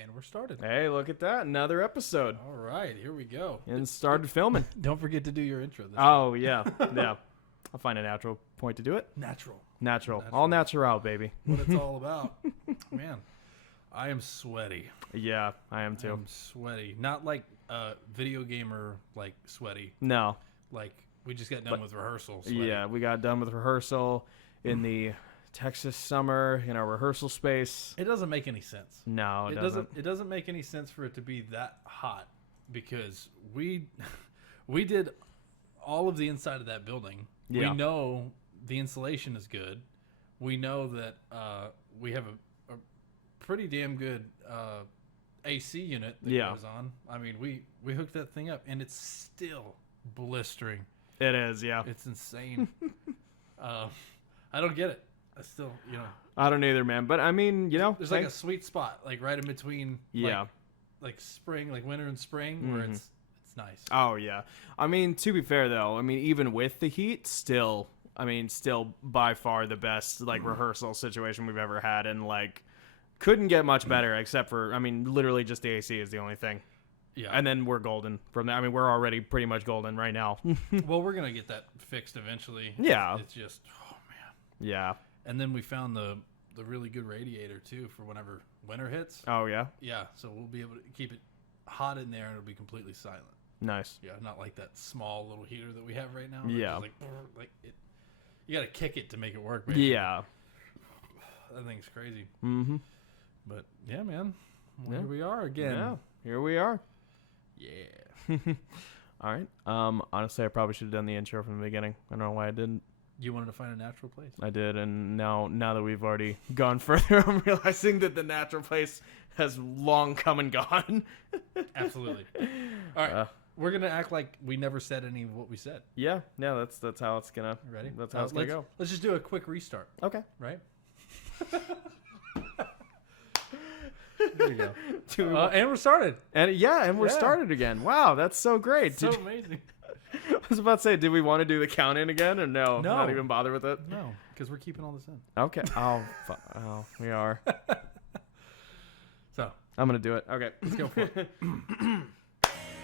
And we're started. Hey, look at that. Another episode. All right, here we go. And started filming. Don't forget to do your intro this Oh, yeah. Yeah. I'll find a natural point to do it. Natural. Natural. All natural, baby. What it's all about. Man, I am sweaty. Yeah, I am too. I'm sweaty. Not like video gamer, like sweaty. No. Like we just got done with rehearsal sweaty. Yeah, we got done with rehearsal in the Texas summer in our rehearsal space. It doesn't make any sense. No, it doesn't. It doesn't make any sense for it to be that hot because we did all of the inside of that building. Yeah. We know the insulation is good. We know that we have a pretty damn good AC unit that goes on. I mean, we hooked that thing up and it's still blistering. It is, yeah. It's insane. I don't get it. I still, I don't either, man. But I mean, there's like a sweet spot, like right in between. Yeah. Like spring, like winter and spring, where it's nice. Oh, yeah. I mean, to be fair, though, I mean, even with the heat, still by far the best, like, rehearsal situation we've ever had. And, like, couldn't get much better except for, I mean, literally just the AC is the only thing. Yeah. And then we're golden from that. I mean, we're already pretty much golden right now. Well, we're going to get that fixed eventually. Yeah. It's just, oh, man. Yeah. And then we found the really good radiator, too, for whenever winter hits. Oh, yeah? Yeah. So we'll be able to keep it hot in there and it'll be completely silent. Nice. Yeah. Not like that small little heater that we have right now. Yeah. Like it, you got to kick it to make it work. Basically. Yeah. That thing's crazy. Mm-hmm. But, yeah, man. Well, here we are again. Yeah. Here we are. Yeah. All right. Honestly, I probably should have done the intro from the beginning. I don't know why I didn't. You wanted to find a natural place. I did, and now that we've already gone further, I'm realizing that the natural place has long come and gone. Absolutely. All right. We're gonna act like we never said any of what we said. Yeah. That's how it's gonna. Ready? That's how it's gonna go. Let's just do a quick restart. Okay. Right. There you go. And we're started. And we're started again. Wow, that's so great. So amazing. I was about to say, did we want to do the count in again or no? No. Not even bother with it? No, because we're keeping all this in. Okay. Oh, we are. So I'm going to do it. Okay. let's go for it.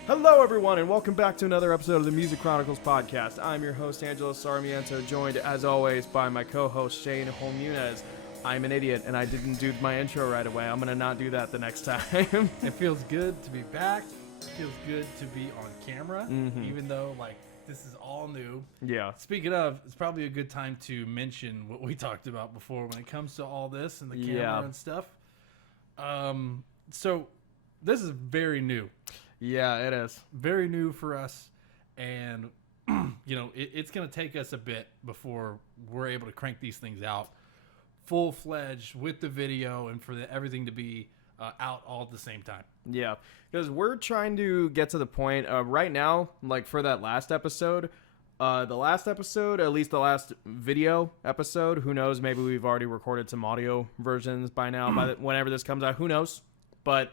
Hello, everyone, and welcome back to another episode of the Music Chronicles podcast. I'm your host, Angelo Sarmiento, joined, as always, by my co-host, Shane Holmunez. I'm an idiot, and I didn't do my intro right away. I'm going to not do that the next time. It feels good to be back. It feels good to be on camera, even though, like, this is all new. Yeah. Speaking of, it's probably a good time to mention what we talked about before when it comes to all this and the camera and stuff. So this is very new. Yeah, it is. Very new for us. And, it's going to take us a bit before we're able to crank these things out full-fledged with the video and for everything to be out all at the same time. Yeah, because we're trying to get to the point right now, like for that last episode, at least the last video episode, who knows, maybe we've already recorded some audio versions by now, whenever this comes out, who knows, but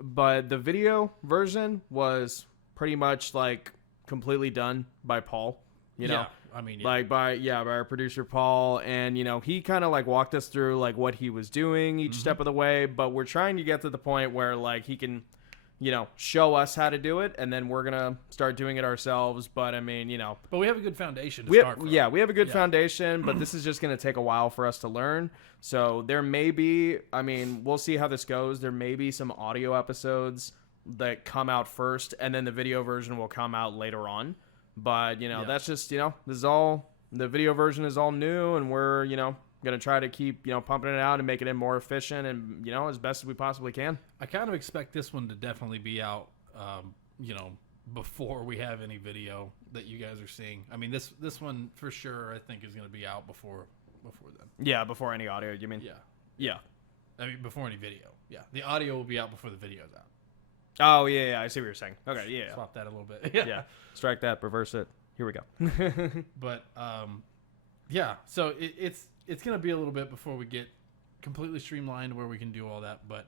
but the video version was pretty much like completely done by Paul, you know? I mean, like by our producer Paul, and he kind of like walked us through like what he was doing each step of the way, but we're trying to get to the point where like he can show us how to do it, and then we're gonna start doing it ourselves. But I mean, but we have a good foundation to start from. We have a good foundation, but this is just gonna take a while for us to learn. So there may be, I mean, we'll see how this goes. There may be some audio episodes that come out first, and then the video version will come out later on. But, that's just, this is all, the video version is all new, and we're, going to try to keep, pumping it out and making it more efficient and, as best as we possibly can. I kind of expect this one to definitely be out, before we have any video that you guys are seeing. I mean, this one for sure, I think, is going to be out before then. Yeah, before any audio, you mean? Yeah. Yeah. I mean, before any video. Yeah. The audio will be out before the video's out. Oh, yeah, I see what you're saying. Okay, yeah. Swap that a little bit. Yeah. Strike that, reverse it. Here we go. But, so it's going to be a little bit before we get completely streamlined where we can do all that, but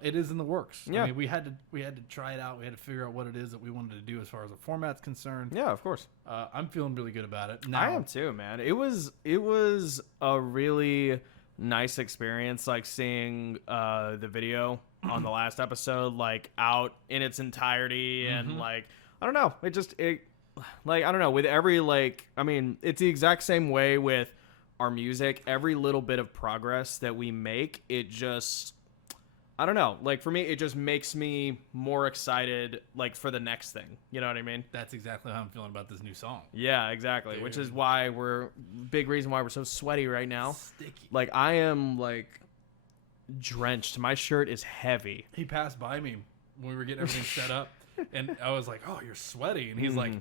it is in the works. Yeah. I mean, we had to try it out. We had to figure out what it is that we wanted to do as far as the format's concerned. Yeah, of course. I'm feeling really good about it. Now, I am too, man. It was a really nice experience, like seeing the video on the last episode, like out in its entirety, and like I don't know, like I don't know, with every like I mean, it's the exact same way with our music. Every little bit of progress that we make, it just I don't know, like for me, it just makes me more excited, like for the next thing. You know what I mean? That's exactly how I'm feeling about this new song. Yeah, exactly. Dude. Which is why big reason why we're so sweaty right now. Sticky. Like I am like drenched. My shirt is heavy. He passed by me when we were getting everything set up, and I was like, "Oh, you're sweaty," and he's like,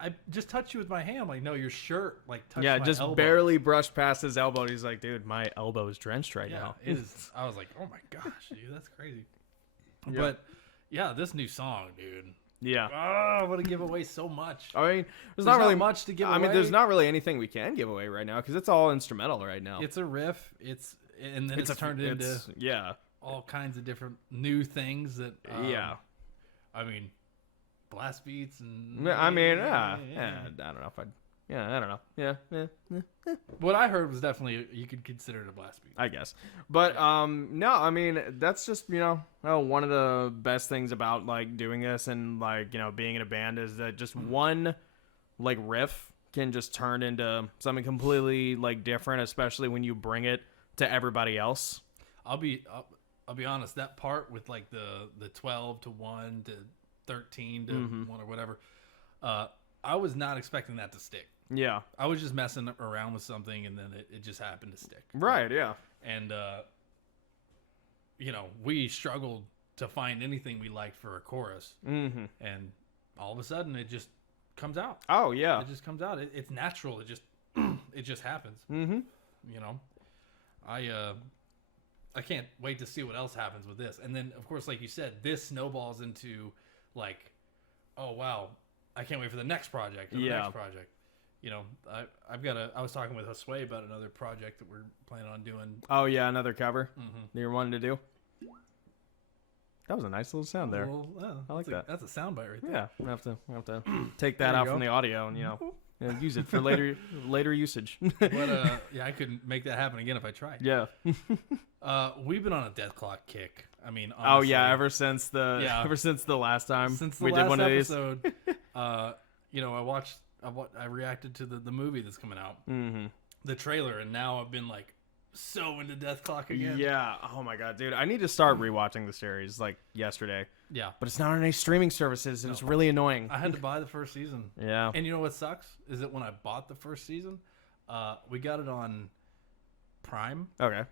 I just touched you with my hand. I'm like, no, your shirt like touched my just elbow. barely brushed past his elbow. He's like, dude, my elbow is drenched right now. It is. I was like, oh my gosh, dude, that's crazy. Yeah. But yeah, this new song, dude. Yeah. Oh, I want to give away so much. I mean, there's not really much to give away. I mean, there's not really anything we can give away right now because it's all instrumental right now. It's a riff. It's turned into all kinds of different new things that. I mean, blast beats and. I mean, I don't know if I don't know. Yeah. What I heard was definitely you could consider it a blast beat. I guess, but no, I mean that's just one of the best things about like doing this and like being in a band is that just one like riff can just turn into something completely like different, especially when you bring it to everybody else. I'll be honest. That part with like the 12 to 1 to 13 to 1 or whatever, I was not expecting that to stick. Yeah. I was just messing around with something and then it just happened to stick. Right, yeah. And, we struggled to find anything we liked for a chorus. Mm-hmm. And all of a sudden it just comes out. Oh, yeah. It just comes out. It's natural. It just happens. Mm-hmm. I can't wait to see what else happens with this. And then, of course, like you said, this snowballs into like, oh, wow, I can't wait for the next project or the next project. I was talking with Josue about another project that we're planning on doing. Oh, yeah, another cover that you're wanting to do. That was a nice little sound there. Well, I like that. That's a soundbite right there. Yeah, we have to take that out from the audio and use it for later usage. But I couldn't make that happen again if I tried. Yeah. We've been on a Death Clock kick. I mean, honestly, oh yeah, ever since the last time we did one episode, of these. I reacted to the movie that's coming out, the trailer, and now I've been like so into Death Clock again. Yeah. Oh my god, dude, I need to start rewatching the series like yesterday. Yeah. But it's not on any streaming services, and it's really annoying. I had to buy the first season. Yeah. And you know what sucks is that when I bought the first season, we got it on Prime. Okay.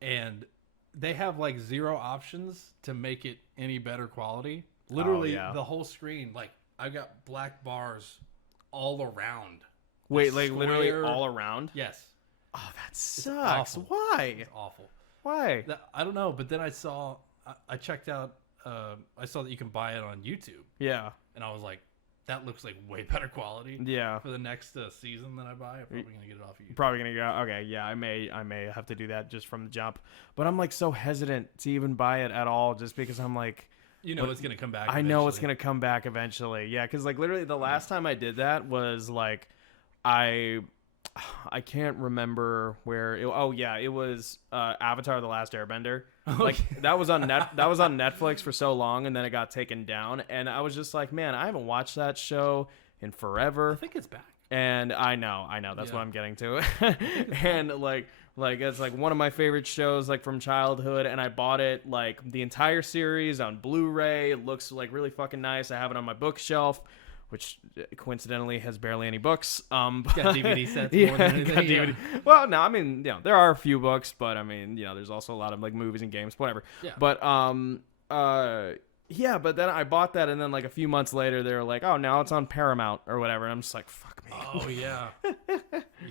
And they have like 0 options to make it any better quality. Literally, the whole screen, like I've got black bars all around. Wait, like literally all around? Yes. Oh, that sucks. Why? It's awful. Why? I don't know, but then I checked out, I saw that you can buy it on YouTube. Yeah. And I was like, that looks like way better quality. Yeah. For the next season that I buy, I'm probably gonna get it off of YouTube. Probably gonna go. Okay, yeah, I may have to do that just from the jump. But I'm like so hesitant to even buy it at all, just because I'm like, it's gonna come back. I know it's gonna come back eventually. Yeah, because like literally the last time I did that was like, I can't remember where. It was Avatar: The Last Airbender. Like that was on Netflix for so long, and then it got taken down. And I was just like, man, I haven't watched that show in forever. I think it's back. And I know. That's what I'm getting to. And like it's like one of my favorite shows like from childhood, and I bought it like the entire series on Blu-ray. It looks like really fucking nice. I have it on my bookshelf, which coincidentally has barely any books. Got DVD sets more than anything. DVD. Well, no, I mean, there are a few books, but I mean, there's also a lot of like movies and games, whatever. Yeah. But but then I bought that, and then like a few months later, they were like, "Oh, now it's on Paramount or whatever," and I'm just like, "Fuck me." Oh yeah,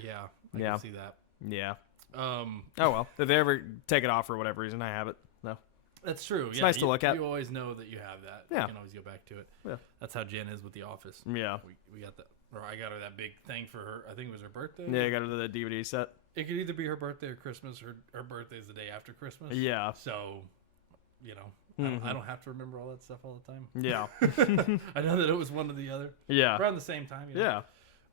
yeah, I can see that. Yeah. Oh well, if they ever take it off for whatever reason, I have it. No. That's true. It's nice to look at. You always know that you have that. Yeah. You can always go back to it. Yeah. That's how Jen is with The Office. Yeah. We got that, or I got her that big thing for her. I think it was her birthday. Yeah, I got her the DVD set. It could either be her birthday or Christmas. Her birthday is the day after Christmas. Yeah. So, I don't have to remember all that stuff all the time. Yeah. I know that it was one or the other. Yeah. Around the same time. Yeah.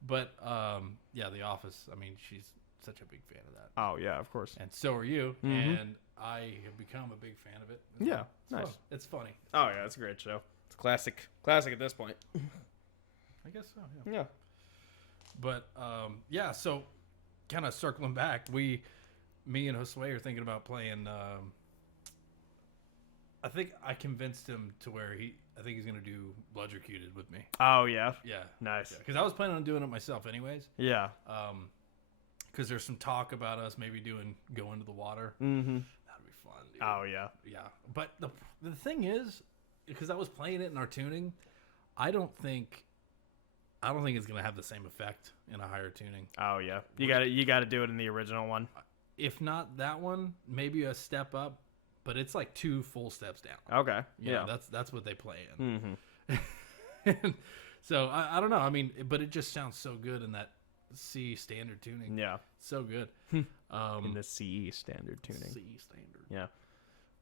But The Office. I mean, she's such a big fan of that. Oh yeah, of course. And so are you. Mhm. And I have become a big fan of it. Yeah, It's nice. fun. It's funny. Oh yeah, it's a great show. It's classic at this point. I guess so. Yeah. Yeah. But yeah. So kind of circling back, me and Josue are thinking about playing. I think I convinced him to where I think he's gonna do Bloodrecuted with me. Oh yeah. Yeah. Nice. Because I was planning on doing it myself anyways. Yeah. Because there's some talk about us maybe go into the water. Mm-hmm. That'd be fun, dude. Oh yeah. Yeah. But the thing is, because I was playing it in our tuning, I don't think it's gonna have the same effect in a higher tuning. Oh yeah. You got to do it in the original one. If not that one, maybe a step up, but it's like 2 full steps down. Okay. You Yeah. know, that's what they play in. Mm-hmm. So I don't know. I mean, but it just sounds so good in that C standard tuning. Yeah. So good. In the CE standard tuning. C standard. Yeah.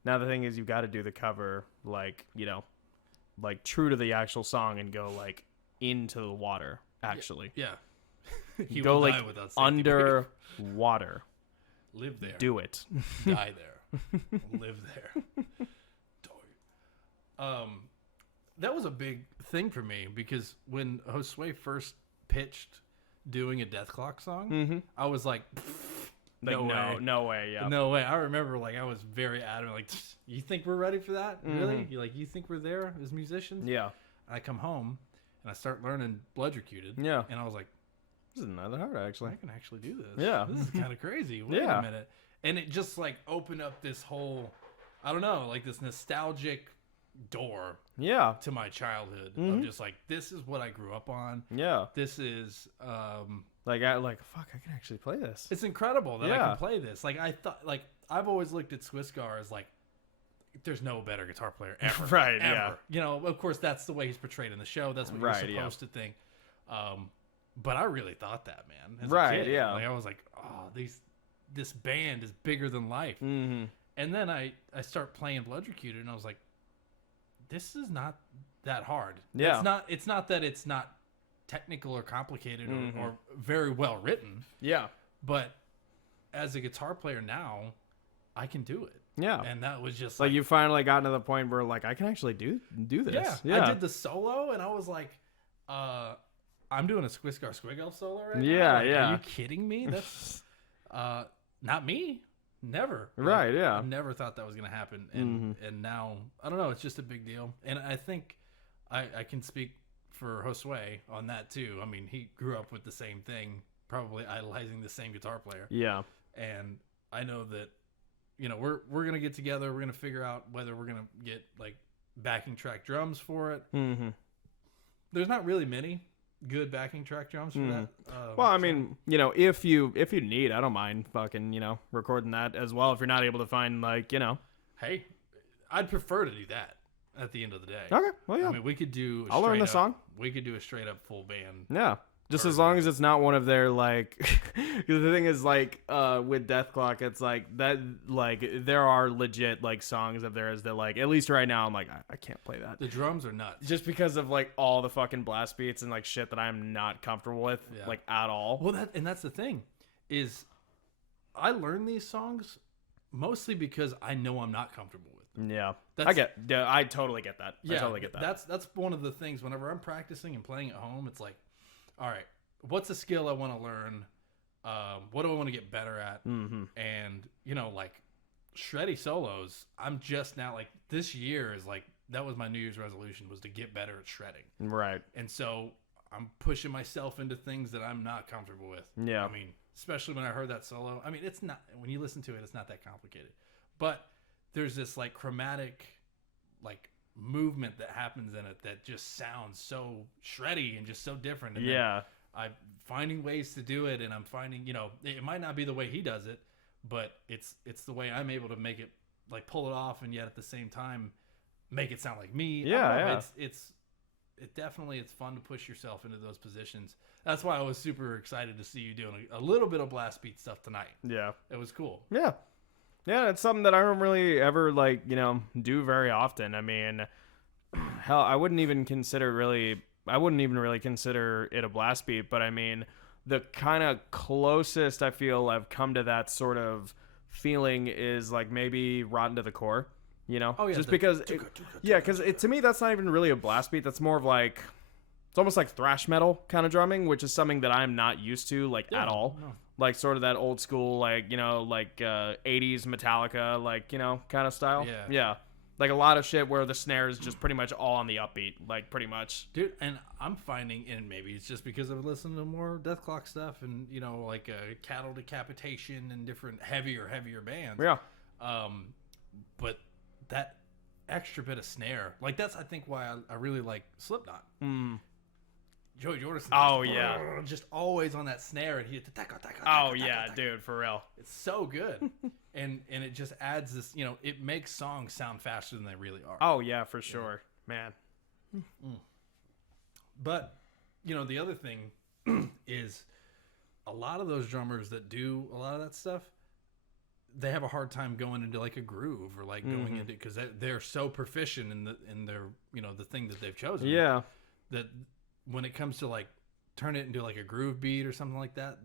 Now the thing is, you've got to do the cover like true to the actual song and go like into the water. Actually, Yeah. He go will like die without safety under water. brief. Live there. Do it. Die there. Live there. That was a big thing for me because when Josue first pitched doing a Death Clock song, Mm-hmm. I was like, Like, way. no way. Yeah. No way. I remember like I was very adamant, like, you think we're ready for that? Really? Mhm. You think we're there as musicians? Yeah. I come home and I start learning Bloodrecuted. Yeah. And I was like, This is not that hard actually. I can actually do this. Yeah. This is kind of crazy. Wait Yeah. a minute. And it just like opened up this whole, I don't know, like this nostalgic door Yeah. to my childhood of Mhm. just like, this is what I grew up on. Yeah. This is, Like fuck, I can actually play this. it's incredible that I Yeah. can play this. Like I thought, like I've always looked at Swissgar as like, there's no better guitar player ever. Right, Ever. yeah. You know, of course, that's the way he's portrayed in the show. That's what Right, you're yeah. supposed to think. But I really thought that, man. As Right, a kid. yeah. Like I was like, oh, this band is bigger than life. Mm-hmm. And then I start playing Bloodrecuted, and I was like, this is not that hard. Yeah. It's not that it's not technical or complicated Mhm. or very well written, Yeah. but as a guitar player now, I can do it. Yeah. And that was just Like you finally gotten to the point where like I can actually do this. yeah. I did the solo, and I was like, I'm doing a Swissgar Squig solo right now. Yeah, Like, yeah. Are you kidding me? That's not me. Never. Like, Right, yeah. I never thought that was gonna happen, and now I don't know. It's just a big deal, and I think I can speak for Josue on that too. I mean, he grew up with the same thing, probably idolizing the same guitar player, Yeah. and I know that, you know, we're gonna get together. We're gonna figure out whether we're gonna get like backing track drums for it. Mm-hmm. There's not really many good backing track drums for that. Well, I song. mean, you know, if you need, I don't mind fucking, recording that as well if you're not able to find like, hey, I'd prefer to do that at the end of the day. Okay. Well, yeah. I mean, we could do. I'll learn the song. We could do a straight up full band. Yeah. Just as long as it's not one of their like, because the thing is like, with Death Clock, it's like that, like there are legit like songs of theirs that like, at least right now, I'm like, I can't play that. The drums are nuts. Just because of like all the fucking blast beats and like shit that I'm not comfortable with, Yeah. like at all. Well, that's the thing, is I learned these songs mostly because I know I'm not comfortable with them. Yeah. That's- I totally get that. Yeah, I totally get that. That's one of the things. Whenever I'm practicing and playing at home, it's like, all right, what's a skill I want to learn? What do I want to get better at? Mm-hmm. And like shreddy solos, I'm just now like this year is like that was my New Year's resolution, was to get better at shredding. Right. And so I'm pushing myself into things that I'm not comfortable with. Yeah. I mean, especially when I heard that solo. I mean, it's not, when you listen to it, it's not that complicated. But there's this like chromatic like movement that happens in it that just sounds so shreddy and just so different. And then Yeah. I'm finding ways to do it, and I'm finding, it might not be the way he does it, but it's the way I'm able to make it, like pull it off, and yet at the same time make it sound like me. I Yeah, don't know, yeah. It definitely, it's fun to push yourself into those positions. That's why I was super excited to see you doing a little bit of blast beat stuff tonight. Yeah. It was cool. Yeah. Yeah, it's something that I don't really ever like, do very often. I mean, hell, I wouldn't even really consider it a blast beat, but I mean, the kind of closest I feel I've come to that sort of feeling is like maybe Rotten to the Core, you know? Oh, yeah, just the because tuka, because to me that's not even really a blast beat. That's more of like it's almost like thrash metal kind of drumming, which is something that I'm not used to like at all. No. Like sort of that old school like, you know, like 80s Metallica like, you know, kind of style. Yeah. Yeah. Like a lot of shit where the snare is just pretty much all on the upbeat, like pretty much. Dude, and I'm finding, and maybe it's just because I've listened to more Death Clock stuff and, you know, like Cattle Decapitation and different heavier bands. Yeah. But that extra bit of snare, like that's, I think, why I really like Slipknot. Joey Jordison. Oh, yeah. Just always on that snare, and he hit the Oh, yeah, dude, for real. It's so good. and it just adds this, you know, it makes songs sound faster than they really are. Oh, yeah, for sure. Man. But, you know, the other thing is a lot of those drummers that do a lot of that stuff, they have a hard time going into like a groove or like going into, because they're so proficient in their, you know, the thing that they've chosen. Yeah. That when it comes to like turn it into like a groove beat or something like that,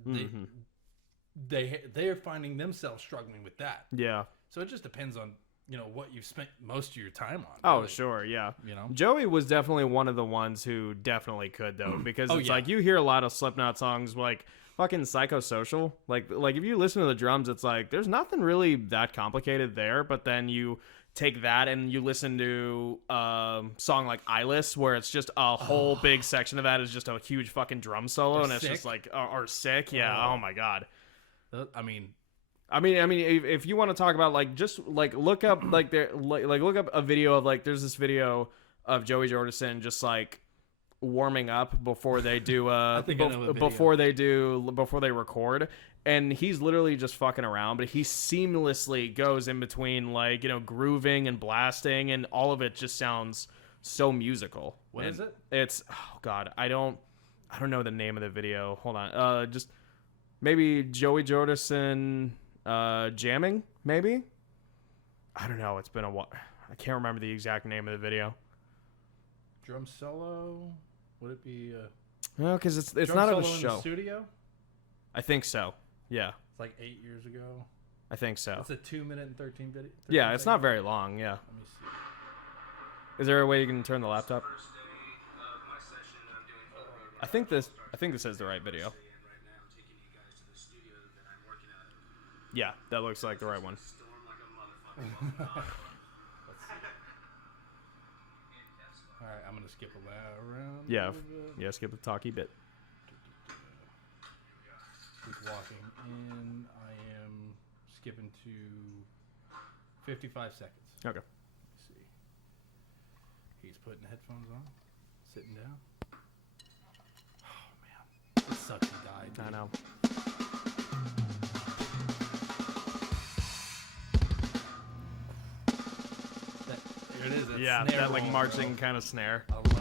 they are finding themselves struggling with that. Yeah. So it just depends on, you know, what you've spent most of your time on. Oh, really. sure, yeah. You know, Joey was definitely one of the ones who definitely could though, because it's yeah. like you hear a lot of Slipknot songs like fucking Psychosocial. Like if you listen to the drums, it's like there's nothing really that complicated there, but then you take that and you listen to song like Eyeless, where it's just a whole big section of that is just a huge fucking drum solo, and it's just like or Sick. Yeah. Oh my god. I mean, if you want to talk about like just like look up like there like look up a video of like there's this video of Joey Jordison just like warming up before they do I think I know the video. before they record, and he's literally just fucking around, but he seamlessly goes in between like, you know, grooving and blasting, and all of it just sounds so musical. What is it? It's oh god, I don't know the name of the video. Hold on. Just maybe Joey Jordison jamming, maybe? I don't know. It's been a while. I can't remember the exact name of the video. Drum solo? Would it be No, because it's drum not solo a in the show. studio? I think so. Yeah, It's like 8 years ago. I think so. It's a 2 minute and 13 video. Yeah, it's not very long. Yeah. Let me see. Is there a way you can turn the laptop? I think this is the right video. Yeah, that looks like the right one. All right, I'm gonna skip around. Yeah, a little bit. yeah. Skip the talkie bit. Keep walking in. I am skipping to 55 seconds. Okay. Let's see. He's putting headphones on, sitting down. Oh man, it sucks he died. Dude. I know. Here it is. That Yeah, snare that like roll, marching bro. kind of snare. I love it.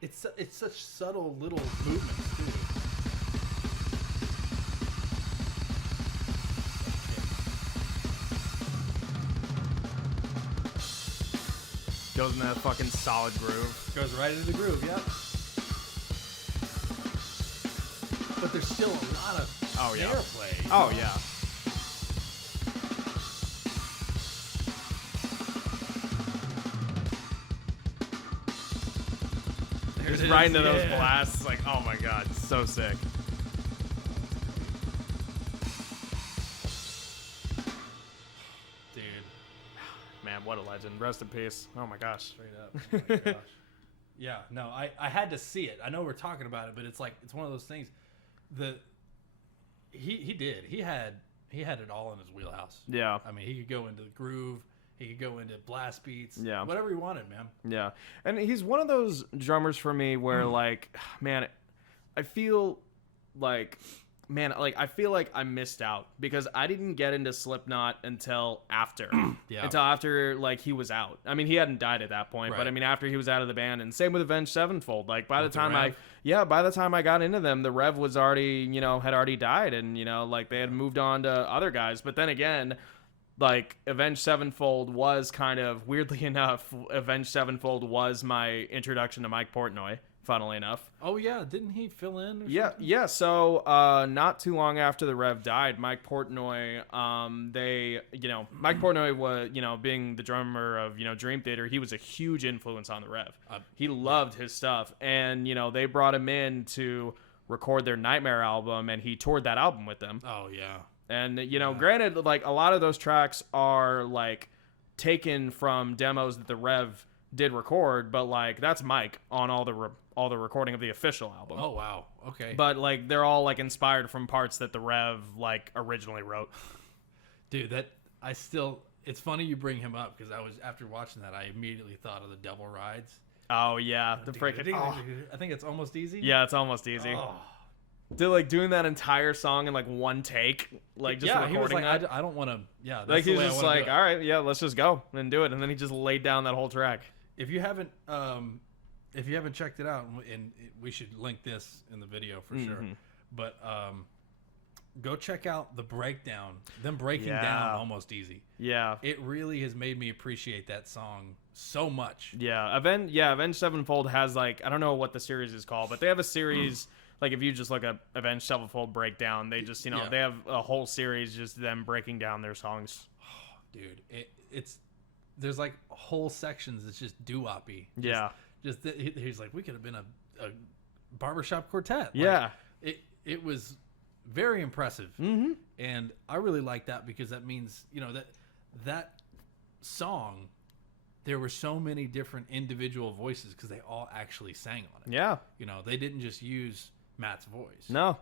Jeez. It's such subtle little movements too. Goes in that fucking solid groove. Goes right into the groove, yep. But there's still a lot of snare play. Oh yeah. There it Just right is, into those yeah. blasts, like oh my god, so sick. Dude, Man, what a legend. Rest in peace. Oh my gosh. straight up. Oh my gosh. Yeah, no, I had to see it. I know we're talking about it, but it's like it's one of those things. He had it all in his wheelhouse. Yeah. I mean, he could go into the groove, he could go into blast beats, Yeah. whatever he wanted, man. Yeah. And he's one of those drummers for me where like, man, I feel like man, like I feel like I missed out because I didn't get into Slipknot until after. Until after like he was out. I mean, he hadn't died at that point, but I mean after he was out of the band, and same with Avenged Sevenfold. Like by the time I got into them, the Rev was already, had already died, and like they had moved on to other guys. But then again, like Avenged Sevenfold was kind of, weirdly enough, Avenged Sevenfold was my introduction to Mike Portnoy. Funnily enough. Oh yeah, didn't he fill in? Or yeah, something? yeah. So not too long after the Rev died, Mike Portnoy, Mike Portnoy was, being the drummer of Dream Theater, he was a huge influence on the Rev. He loved his stuff, and they brought him in to record their Nightmare album, and he toured that album with them. Oh yeah. And granted, like a lot of those tracks are like taken from demos that the Rev did record, but like that's Mike on all the recording of the official album. Oh wow, okay. But like they're all like inspired from parts that the Rev like originally wrote. Dude, it's funny you bring him up because after watching that I immediately thought of the Double Rides. Oh yeah, the freaking. I think it's Almost Easy. Yeah, it's Almost Easy. Oh. Dude, like doing that entire song in like one take, like just recording he was like, that. I don't want to. Yeah, that's like the he's way just I like, all right, yeah, let's just go and do it, and then he just laid down that whole track. If you haven't checked it out, and we should link this in the video for sure, but go check out the breakdown, them breaking down Almost Easy. Yeah, it really has made me appreciate that song so much. Yeah, Avenged Sevenfold has like, I don't know what the series is called, but they have a series. Like if you just look up Avenged Sevenfold breakdown, they just they have a whole series just them breaking down their songs. Oh, dude, it's there's like whole sections that's just doo-woppy. Yeah, he's like, we could have been a barbershop quartet. Yeah, like, it was very impressive, and I really like that because that means that song. There were so many different individual voices because they all actually sang on it. Yeah, they didn't just use Matt's voice. No,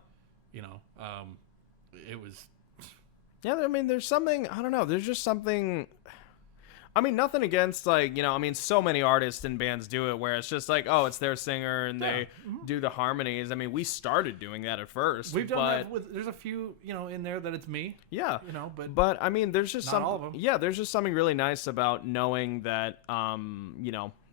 it was. Yeah, I mean, there's something, I don't know. There's just something. I mean, nothing against like, I mean, so many artists and bands do it where it's just like, oh, it's their singer and they do the harmonies. I mean, we started doing that at first. We've done that with, there's a few, in there that it's me. Yeah. But I mean, there's just not all of them. Yeah, there's just something really nice about knowing that,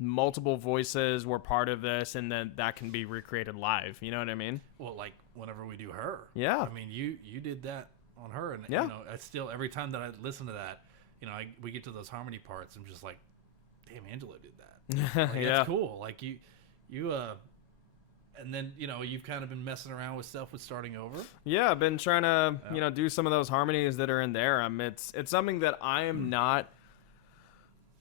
multiple voices were part of this and then that can be recreated live. You know what I mean? Well, like whenever we do Her. Yeah. I mean, you did that on Her. And, I still, every time that I listen to that, we get to those harmony parts. I'm just like, damn, Angelo did that. Like, that's cool. Like you, and then you've kind of been messing around with stuff with starting over. Yeah, I've been trying to do some of those harmonies that are in there. It's something that I am not.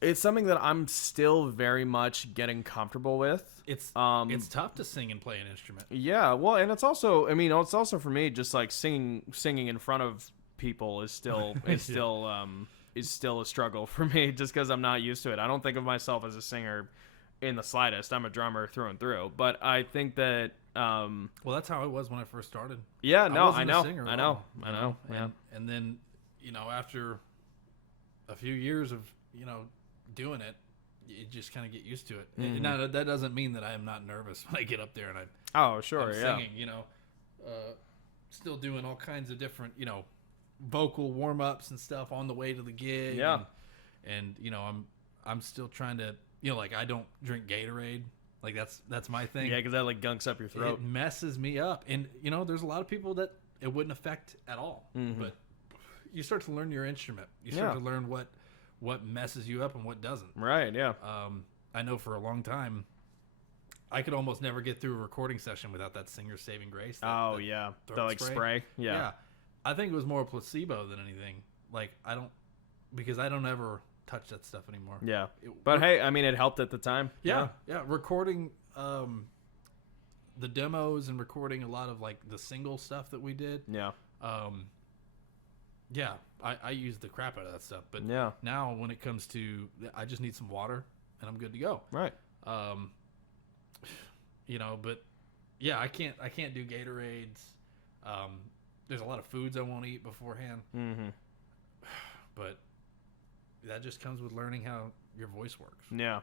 It's something that I'm still very much getting comfortable with. It's tough to sing and play an instrument. Yeah, well, and it's also, it's also for me just like singing in front of people is still is still a struggle for me just because I'm not used to it. I don't think of myself as a singer in the slightest. I'm a drummer through and through. But I think that well, that's how it was when I first started. Yeah, no, I know. Yeah. And then, after a few years of, doing it, you just kind of get used to it. Mm-hmm. Now that doesn't mean that I am not nervous when I get up there and I'm singing, still doing all kinds of different, vocal warm-ups and stuff on the way to the gig. Yeah. And I'm still trying to, like I don't drink Gatorade. Like that's my thing. Yeah, because that like gunks up your throat. It messes me up. And there's a lot of people that it wouldn't affect at all. Mm-hmm. But you start to learn your instrument. You start to learn what messes you up and what doesn't. Right, yeah. I know for a long time I could almost never get through a recording session without that Singer's Saving Grace. The like spray. Yeah. I think it was more placebo than anything. Like because I don't ever touch that stuff anymore. Yeah. But hey, I mean, it helped at the time. Yeah. Recording the demos and recording a lot of like the single stuff that we did. Yeah. I use the crap out of that stuff. But now when it comes to, I just need some water and I'm good to go. Right. But yeah, I can't do Gatorades. There's a lot of foods I won't eat beforehand. Mm-hmm. But that just comes with learning how your voice works. Yeah.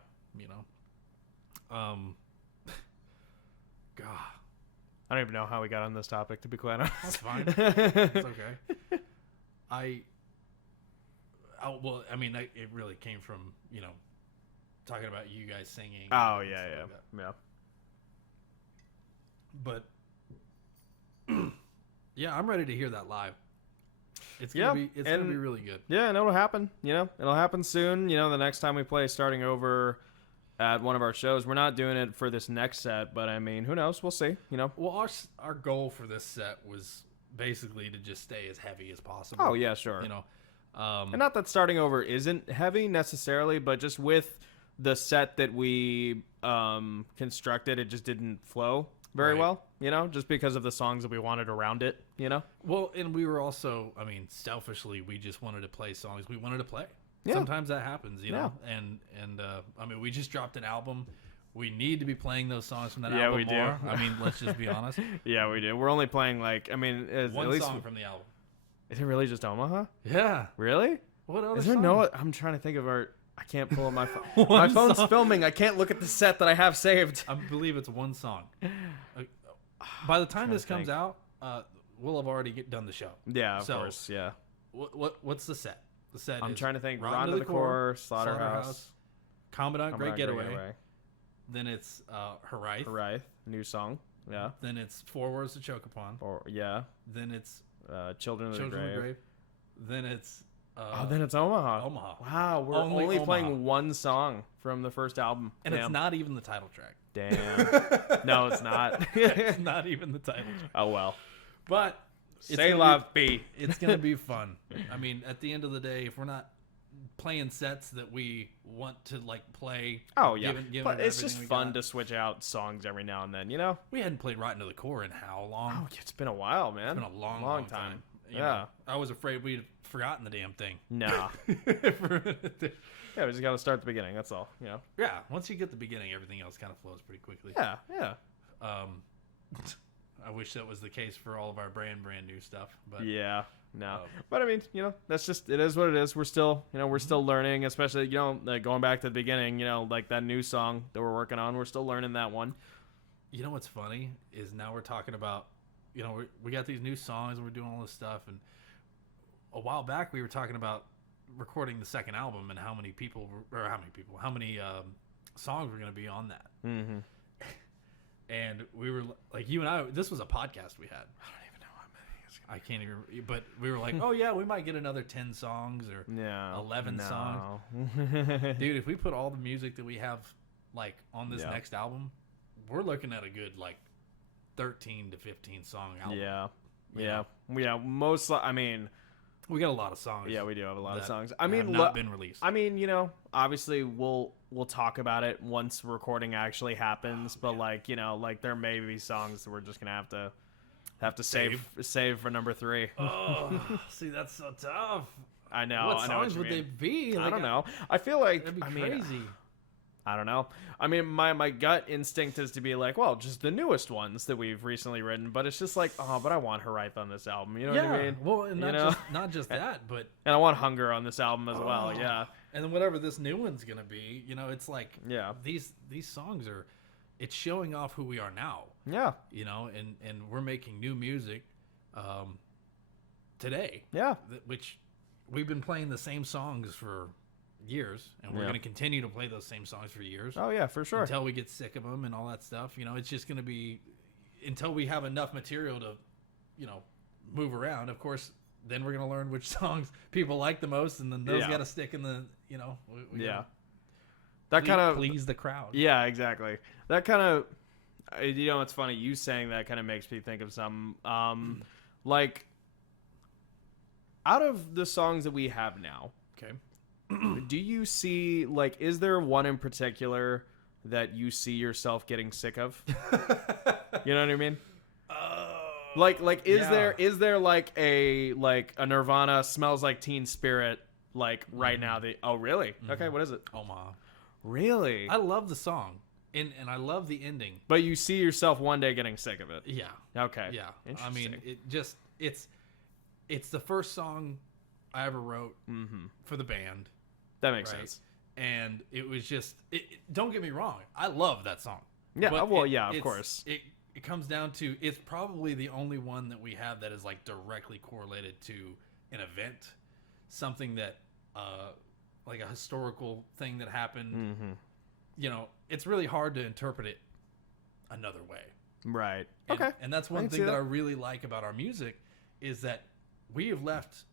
God, I don't even know how we got on this topic, to be quite honest. That's fine. It's okay. Well, I mean, it really came from, talking about you guys singing. Oh, and yeah, stuff yeah. But yeah, I'm ready to hear that live. It's gonna be really good. Yeah, and it'll happen. It'll happen soon. The next time we play, starting over at one of our shows. We're not doing it for this next set, but I mean, who knows? We'll see. Well, our goal for this set was basically to just stay as heavy as possible. Oh yeah, sure. And not that starting over isn't heavy necessarily, but just with the set that we constructed, it just didn't flow very well, just because of the songs that we wanted around it, Well, and we were also, I mean, selfishly, we just wanted to play songs we wanted to play. Yeah. Sometimes that happens, and I mean, we just dropped an album. We need to be playing those songs from that album we do. more. I mean, let's just be honest. Yeah, we do. We're only playing One at least song from the album. Is it really just Omaha? Yeah. Really? What other Is there song? no? I'm trying to think of our. I can't pull up my phone. My phone's filming. I can't look at the set that I have saved. I believe it's one song. By the time this comes out, we'll have already done the show. Yeah, of course. Yeah. What's the set? The set. I'm is trying to think. Rotten to the Core, Slaughterhouse, Commandant Great Getaway. Then it's Haraith. Haraith, new song. Yeah. Then it's Four Words to Choke Upon. Then it's Children of the Grave. Then it's then it's Omaha. Omaha. Wow, we're only playing one song from the first album. And it's not even the title track. Damn. No, it's not. It's not even the title track. Oh well. But Say love be. It's gonna be fun. I mean, at the end of the day, if we're not playing sets that we want to play. Oh yeah, but it's just fun to switch out songs every now and then. We hadn't played Rotten to the Core in how long? Oh, it's been a while, man. It's been a long time. Yeah, I was afraid we'd forgotten the damn thing. Nah. Yeah, we just got to start at the beginning. That's all. Yeah, once you get the beginning, everything else kind of flows pretty quickly. Yeah. I wish that was the case for all of our brand new stuff, but yeah, no. But I mean, that's just, it is what it is. We're still, we're still learning, especially, going back to the beginning, like that new song that we're working on. We're still learning that one. You know what's funny is now we're talking about, we got these new songs and we're doing all this stuff, and a while back we were talking about recording the second album and how many songs were going to be on that. Mm-hmm. And we were like, you and I, this was a podcast we had. I don't even know how many. I can't even, but we were like, oh yeah, we might get another 10 songs or 11 songs. Dude, if we put all the music that we have on this next album, we're looking at a good 13 to 15 song album. Yeah. Most, I mean, we got a lot of songs. Yeah, we do have a lot of songs. I mean, have not been released. I mean, obviously we'll talk about it once recording actually happens. But there may be songs that we're just gonna have to save for number 3. Oh, see, that's so tough. I know. What songs would they be? I don't know. I feel like that'd be crazy. I don't know. I mean, my gut instinct is to be like, well, just the newest ones that we've recently written. But it's just like, oh, but I want Haraith on this album. You know what I mean? Well, and not just that, but and I want Hunger on this album as well. Yeah. And then whatever this new one's gonna be, it's like, these songs are, it's showing off who we are now. Yeah. And we're making new music, today. Yeah. Which we've been playing the same songs for years, and we're going to continue to play those same songs for years. Oh yeah, for sure. Until we get sick of them and all that stuff. It's just going to be until we have enough material to, move around. Of course, then we're going to learn which songs people like the most, and then those got to stick in the, that kind of please the crowd. Yeah, exactly. That kind of, it's funny you saying that kind of makes me think of some, out of the songs that we have now. Okay. Do you see, is there one in particular that you see yourself getting sick of? You know what I mean? Is there a Nirvana Smells Like Teen Spirit right now? Oh, really? Mm-hmm. Okay, what is it? Omaha. Really? I love the song, and I love the ending. But you see yourself one day getting sick of it? Yeah. Okay. Yeah. I mean, it's the first song I ever wrote for the band. That makes sense. And it was just, don't get me wrong, I love that song. Yeah, of course. it comes down to, it's probably the only one that we have that is like directly correlated to an event, something that like a historical thing that happened. You know, it's really hard to interpret it another way. Right. And, Okay. And that's one thing that I really like about our music is that we have left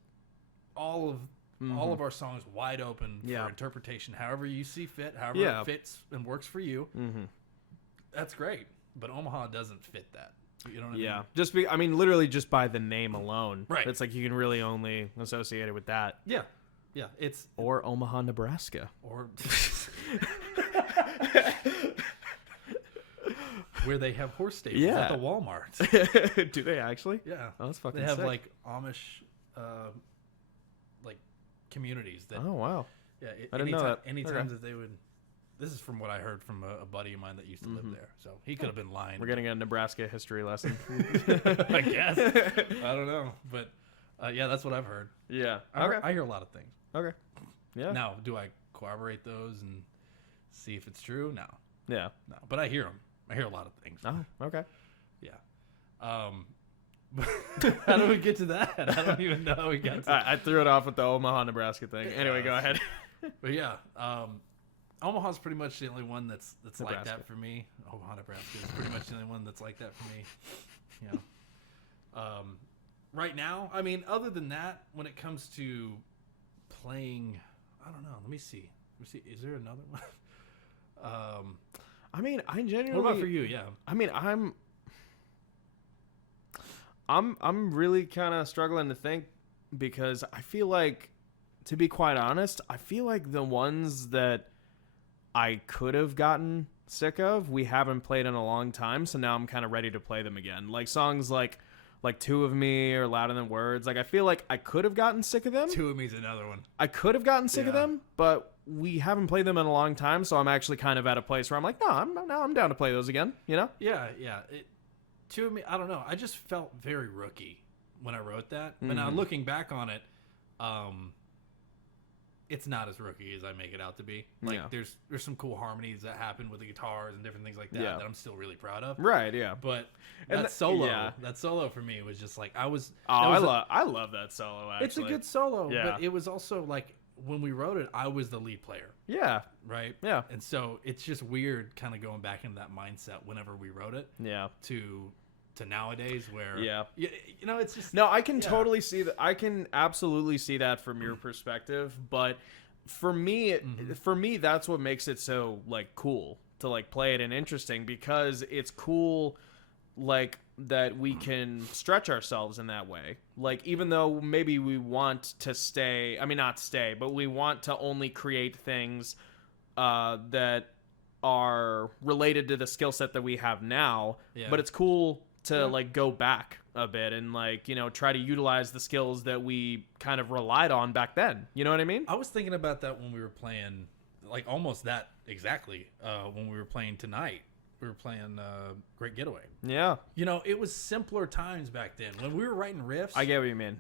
all of our songs wide open for interpretation, however you see fit, however it fits and works for you. That's great. But Omaha doesn't fit that. You know what I mean? I mean, literally just by the name alone. Right. It's like you can really only associate it with that. Yeah. Yeah. It's Or Omaha, Nebraska. or where they have horse stables at the Walmart. Do they actually? Yeah. Oh, that's fucking They have sick. like Amish like communities that Oh, wow. yeah, I didn't know that. anytime Okay. that they would. This is from what I heard from a buddy of mine that used to live there. So he could have been lying. We're getting a Nebraska history lesson. I guess. I don't know. But yeah, that's what I've heard. Yeah. I hear a lot of things. Okay. Yeah. Now, do I corroborate those and see if it's true? No. Yeah. No. But I hear them. I hear a lot of things. Oh, okay. Yeah. How do we get to that? I don't even know how we got to I threw it off with the Omaha, Nebraska thing. Anyway, go ahead. But yeah, Omaha's pretty much the only one that's like Nebraska. that for me. Omaha, Nebraska is pretty much the only one that's like that for me. You know, right now, I mean, other than that, when it comes to playing, I don't know. Let me see. Is there another one? I mean, I genuinely. What about for you? Yeah. I mean, I'm really kind of struggling to think because I feel like, to be quite honest, I feel like the ones that I could have gotten sick of, we haven't played in a long time, so now I'm kind of ready to play them again. Like songs like Two of Me or Louder Than Words. Like I feel like I could have gotten sick of them. Two of Me's another one. I could have gotten sick of them, but we haven't played them in a long time, so I'm actually kind of at a place where I'm like, no, I'm down to play those again, you know? Yeah. Two of Me, I don't know. I just felt very rookie when I wrote that. But now looking back on it, it's not as rookie as I make it out to be. Like there's some cool harmonies that happen with the guitars and different things like that that I'm still really proud of. Right, yeah. But that solo for me was just like I love that solo actually. It's a good solo, Yeah. but it was also like when we wrote it, I was the lead player. Yeah. Right? Yeah. And so it's just weird kind of going back into that mindset whenever we wrote it. Yeah. To nowadays where you know, it's just no, I can totally see that. I can absolutely see that from your perspective, but for me that's what makes it so like cool to like play it and interesting, because it's cool like that we can stretch ourselves in that way. Like even though maybe we want to but we want to only create things that are related to the skill set that we have now, but it's cool to like go back a bit and like, you know, try to utilize the skills that we kind of relied on back then. You know what I mean? I was thinking about that when we were playing, like almost that exactly. When we were playing tonight, we were playing Great Getaway. Yeah. You know, it was simpler times back then when we were writing riffs. I get what you mean.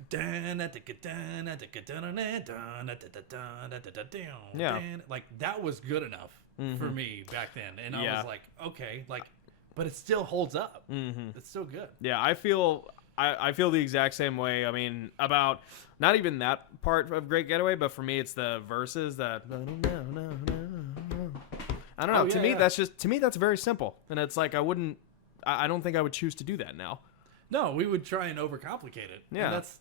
Yeah. Like that was good enough for me back then. And I was like, okay, like, but it still holds up. It's still good. Yeah, I feel the exact same way. I mean, about not even that part of Great Getaway, but for me, it's the verses that. I don't know. To me, that's very simple, and it's like I don't think I would choose to do that now. No, we would try and overcomplicate it. Yeah, and that's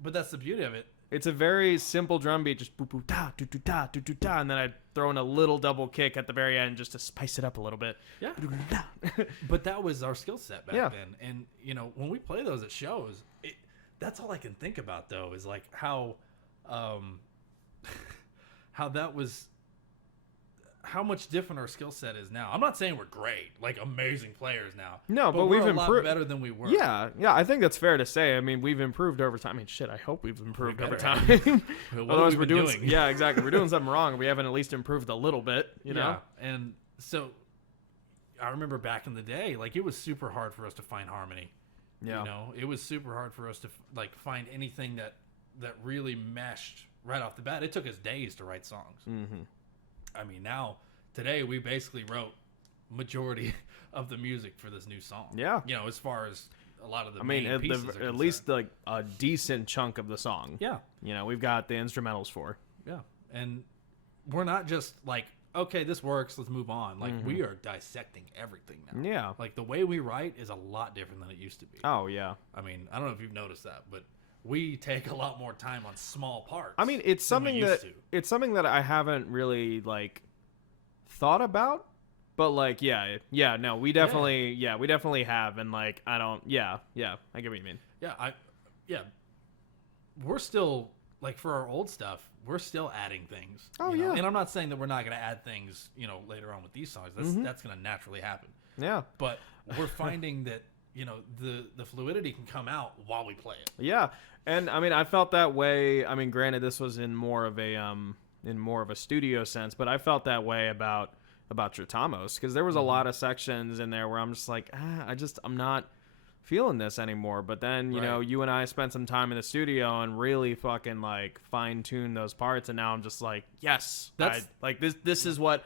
but that's the beauty of it. It's a very simple drum beat, just boop boop da do do da do do da, and then I'd throw in a little double kick at the very end just to spice it up a little bit. Yeah, but that was our skill set back then, and you know when we play those at shows, that's all I can think about though is like how that was. How much different our skill set is now. I'm not saying we're great, like amazing players now. No, but we're we've a lot better than we were. Yeah, I think that's fair to say. I mean, we've improved over time. I mean, shit, I hope we've improved over time. Otherwise, we're doing. Yeah, exactly. We're doing something wrong. We haven't at least improved a little bit, you know? And so I remember back in the day, like it was super hard for us to find harmony. Yeah. You know, it was super hard for us to like find anything that really meshed right off the bat. It took us days to write songs. I mean, now, today, we basically wrote majority of the music for this new song. Yeah. You know, as far as a lot of the I mean, main pieces are at least like a decent chunk of the song. Yeah. You know, we've got the instrumentals for. Yeah. And we're not just like, okay, this works, let's move on. Like, we are dissecting everything now. Yeah. Like, the way we write is a lot different than it used to be. Oh, yeah. I mean, I don't know if you've noticed that, but we take a lot more time on small parts. I mean, it's something that I haven't really like thought about, but like, no, we definitely have, and like, I don't, I get what you mean. Yeah, we're still like for our old stuff, we're still adding things. Oh, you know? yeah. And I'm not saying that we're not going to add things, you know, later on with these songs. That's going to naturally happen. Yeah. But we're finding that, you know, the fluidity can come out while we play it. Yeah. And I mean, I felt that way. I mean, granted, this was in more of a studio sense, but I felt that way about Tritamos, because there was a lot of sections in there where I'm just like, I'm not feeling this anymore. But then, you know, you and I spent some time in the studio and really fucking like fine tune those parts, and now I'm just like, yes, that's like this is what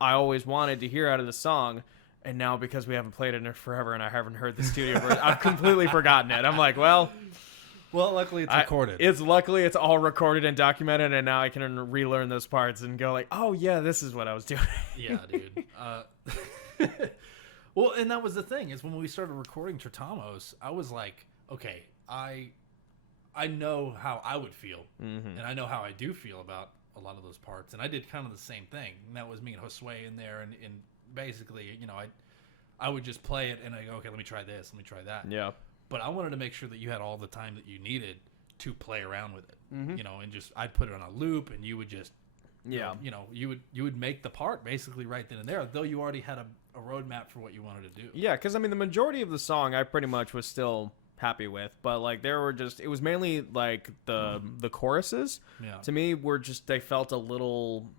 I always wanted to hear out of the song. And now, because we haven't played it in forever and I haven't heard the studio version, I've completely forgotten it. I'm like, well, luckily it's recorded. It's all recorded and documented, and now I can relearn those parts and go like, oh yeah, this is what I was doing. Yeah, dude. Well, and that was the thing, is when we started recording Tritamos, I was like, okay, I know how I would feel, and I know how I do feel about a lot of those parts, and I did kind of the same thing. And that was me and Josue in there, and basically, you know, I would just play it, and I go, okay, let me try this, let me try that. Yeah. But I wanted to make sure that you had all the time that you needed to play around with it, you know, and just I'd put it on a loop, and you would just, you know, you would make the part basically right then and there, though you already had a roadmap for what you wanted to do. Yeah, because I mean, the majority of the song I pretty much was still happy with, but like there were just, it was mainly like the choruses. Yeah. To me, they felt a little,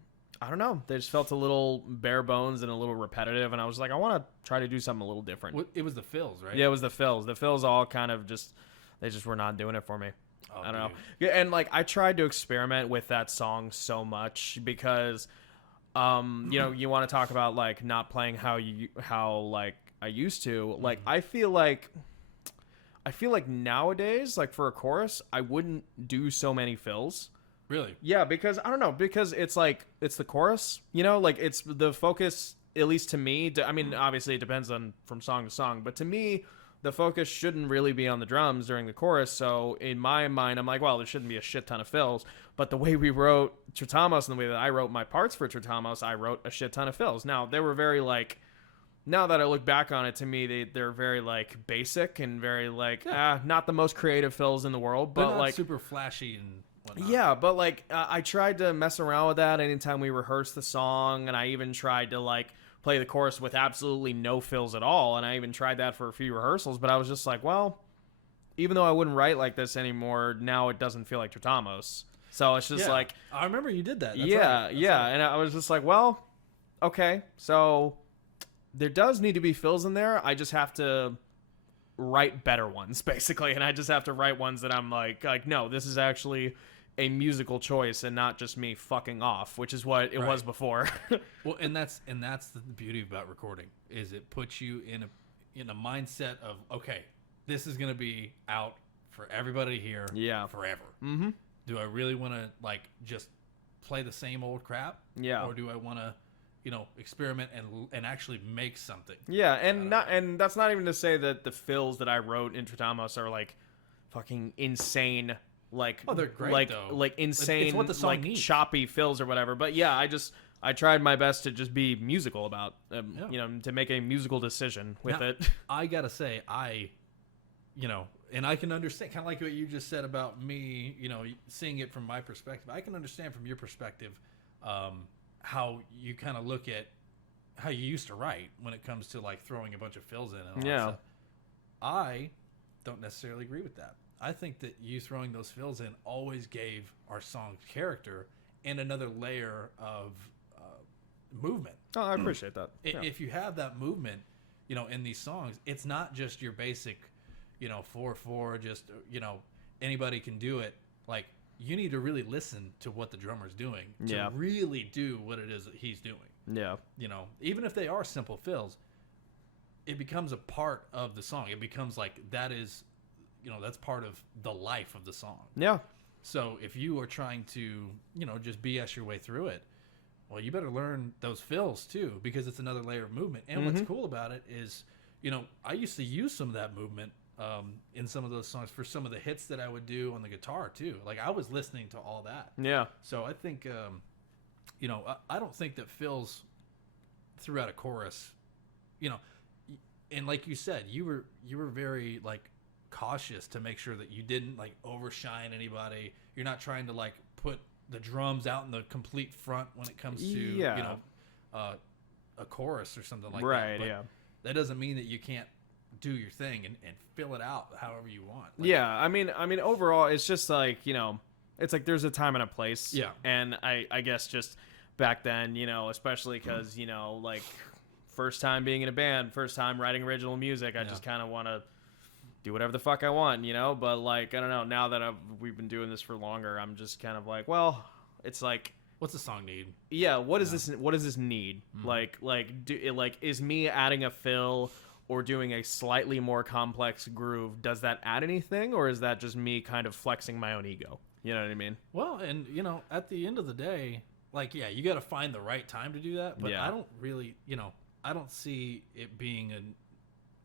I don't know, they just felt a little bare bones and a little repetitive, and I was like, I want to try to do something a little different. It was the fills, right? Yeah, it was the fills. The fills all kind of they just were not doing it for me. Oh, I don't know. Yeah, and like I tried to experiment with that song so much because, you know, you want to talk about like not playing how like I used to. Like I feel like nowadays, like for a chorus, I wouldn't do so many fills. Really? Yeah, because I don't know, because it's like it's the chorus, you know, like it's the focus, at least to me. I mean, obviously it depends on from song to song, but to me, the focus shouldn't really be on the drums during the chorus. So in my mind, I'm like, well, there shouldn't be a shit ton of fills. But the way we wrote Tritamos and the way that I wrote my parts for Tritamos, I wrote a shit ton of fills. Now, they were very like, now that I look back on it, to me, they're very like basic and very like, not the most creative fills in the world, but not like super flashy and whatnot. Yeah, but like I tried to mess around with that anytime we rehearsed the song, and I even tried to like play the chorus with absolutely no fills at all, and I even tried that for a few rehearsals, but I was just like, well, even though I wouldn't write like this anymore, now it doesn't feel like Tritamos. So it's just like, I remember you did that. That's right. Right. And I was just like, well, okay, so there does need to be fills in there. I just have to write better ones, basically, and I just have to write ones that I'm like no, this is actually a musical choice and not just me fucking off, which is what it was before. Well, and that's the beauty about recording, is it puts you in a mindset of, okay, this is gonna be out for everybody to hear forever. Mm-hmm. Do I really want to like just play the same old crap? Yeah. Or do I want to, you know, experiment and actually make something? Yeah, and that's not even to say that the fills that I wrote in Tritamos are like fucking insane. Like, they're great, like, though. like insane, it's what the song like needs. Choppy fills or whatever. But yeah, I tried my best to just be musical about, you know, to make a musical decision with it. I gotta say, you know, and I can understand, kind of like what you just said about me, you know, seeing it from my perspective. I can understand from your perspective, how you kind of look at how you used to write when it comes to like throwing a bunch of fills in and all that stuff. I don't necessarily agree with that. I think that you throwing those fills in always gave our song character and another layer of movement. Oh, I appreciate that. If you have that movement, you know, in these songs, it's not just your basic, you know, 4/4, just, you know, anybody can do it. Like, you need to really listen to what the drummer's doing to Yeah. really do what it is that he's doing. Yeah. You know, even if they are simple fills, it becomes a part of the song. It becomes like that is, you know, that's part of the life of the song. Yeah. So if you are trying to, you know, just BS your way through it, well, you better learn those fills too, because it's another layer of movement. And what's cool about it is, you know, I used to use some of that movement in some of those songs for some of the hits that I would do on the guitar too. Like I was listening to all that. Yeah. So I think, you know, I don't think that fills throughout a chorus, you know, and like you said, you were very like cautious to make sure that you didn't like overshine anybody. You're not trying to like put the drums out in the complete front when it comes to you know a chorus or something like that. Right. But Yeah. that doesn't mean that you can't do your thing and fill it out however you want. Like, Yeah, I mean, overall, it's just like, you know, it's like there's a time and a place. Yeah. And I guess just back then, you know, especially because, you know, like first time being in a band, first time writing original music, I just kind of want to do whatever the fuck I want, you know. But like, I don't know. Now that we've been doing this for longer, I'm just kind of like, well, it's like, what's the song need? yeah, what is this? What does this need? Like is me adding a fill or doing a slightly more complex groove, does that add anything, or is that just me kind of flexing my own ego? You know what I mean? Well, and you know, at the end of the day, like, yeah, you got to find the right time to do that. But Yeah. I don't really, you know, I don't see it being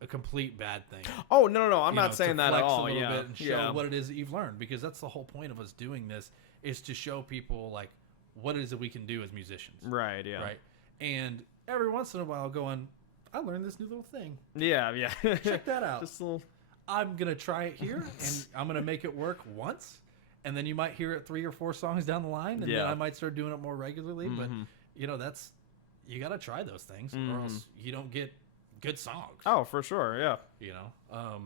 a complete bad thing. Oh no, I'm You not know, saying to that at flex all. a little Yeah, bit and show what it is that you've learned, because that's the whole point of us doing this, is to show people like what it is that we can do as musicians. right. Yeah, Right. And every once in a while, going, I learned this new little thing. yeah. Check that out. Just a little. I'm gonna try it here, and I'm gonna make it work once, and then you might hear it 3 or 4 songs down the line, and then Yeah. I might start doing it more regularly. But you know, that's, you gotta try those things, or else you don't get good songs. Oh, for sure. Yeah. You know,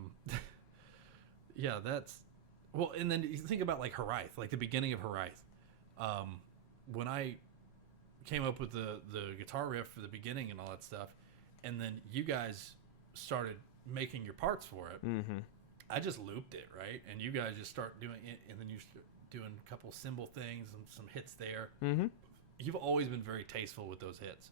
yeah, that's well. And then you think about like Haraith, like the beginning of Haraith. When I came up with the guitar riff for the beginning and all that stuff, and then you guys started making your parts for it. I just looped it, right? And you guys just start doing it, and then you start doing a couple cymbal things and some hits there. You've always been very tasteful with those hits.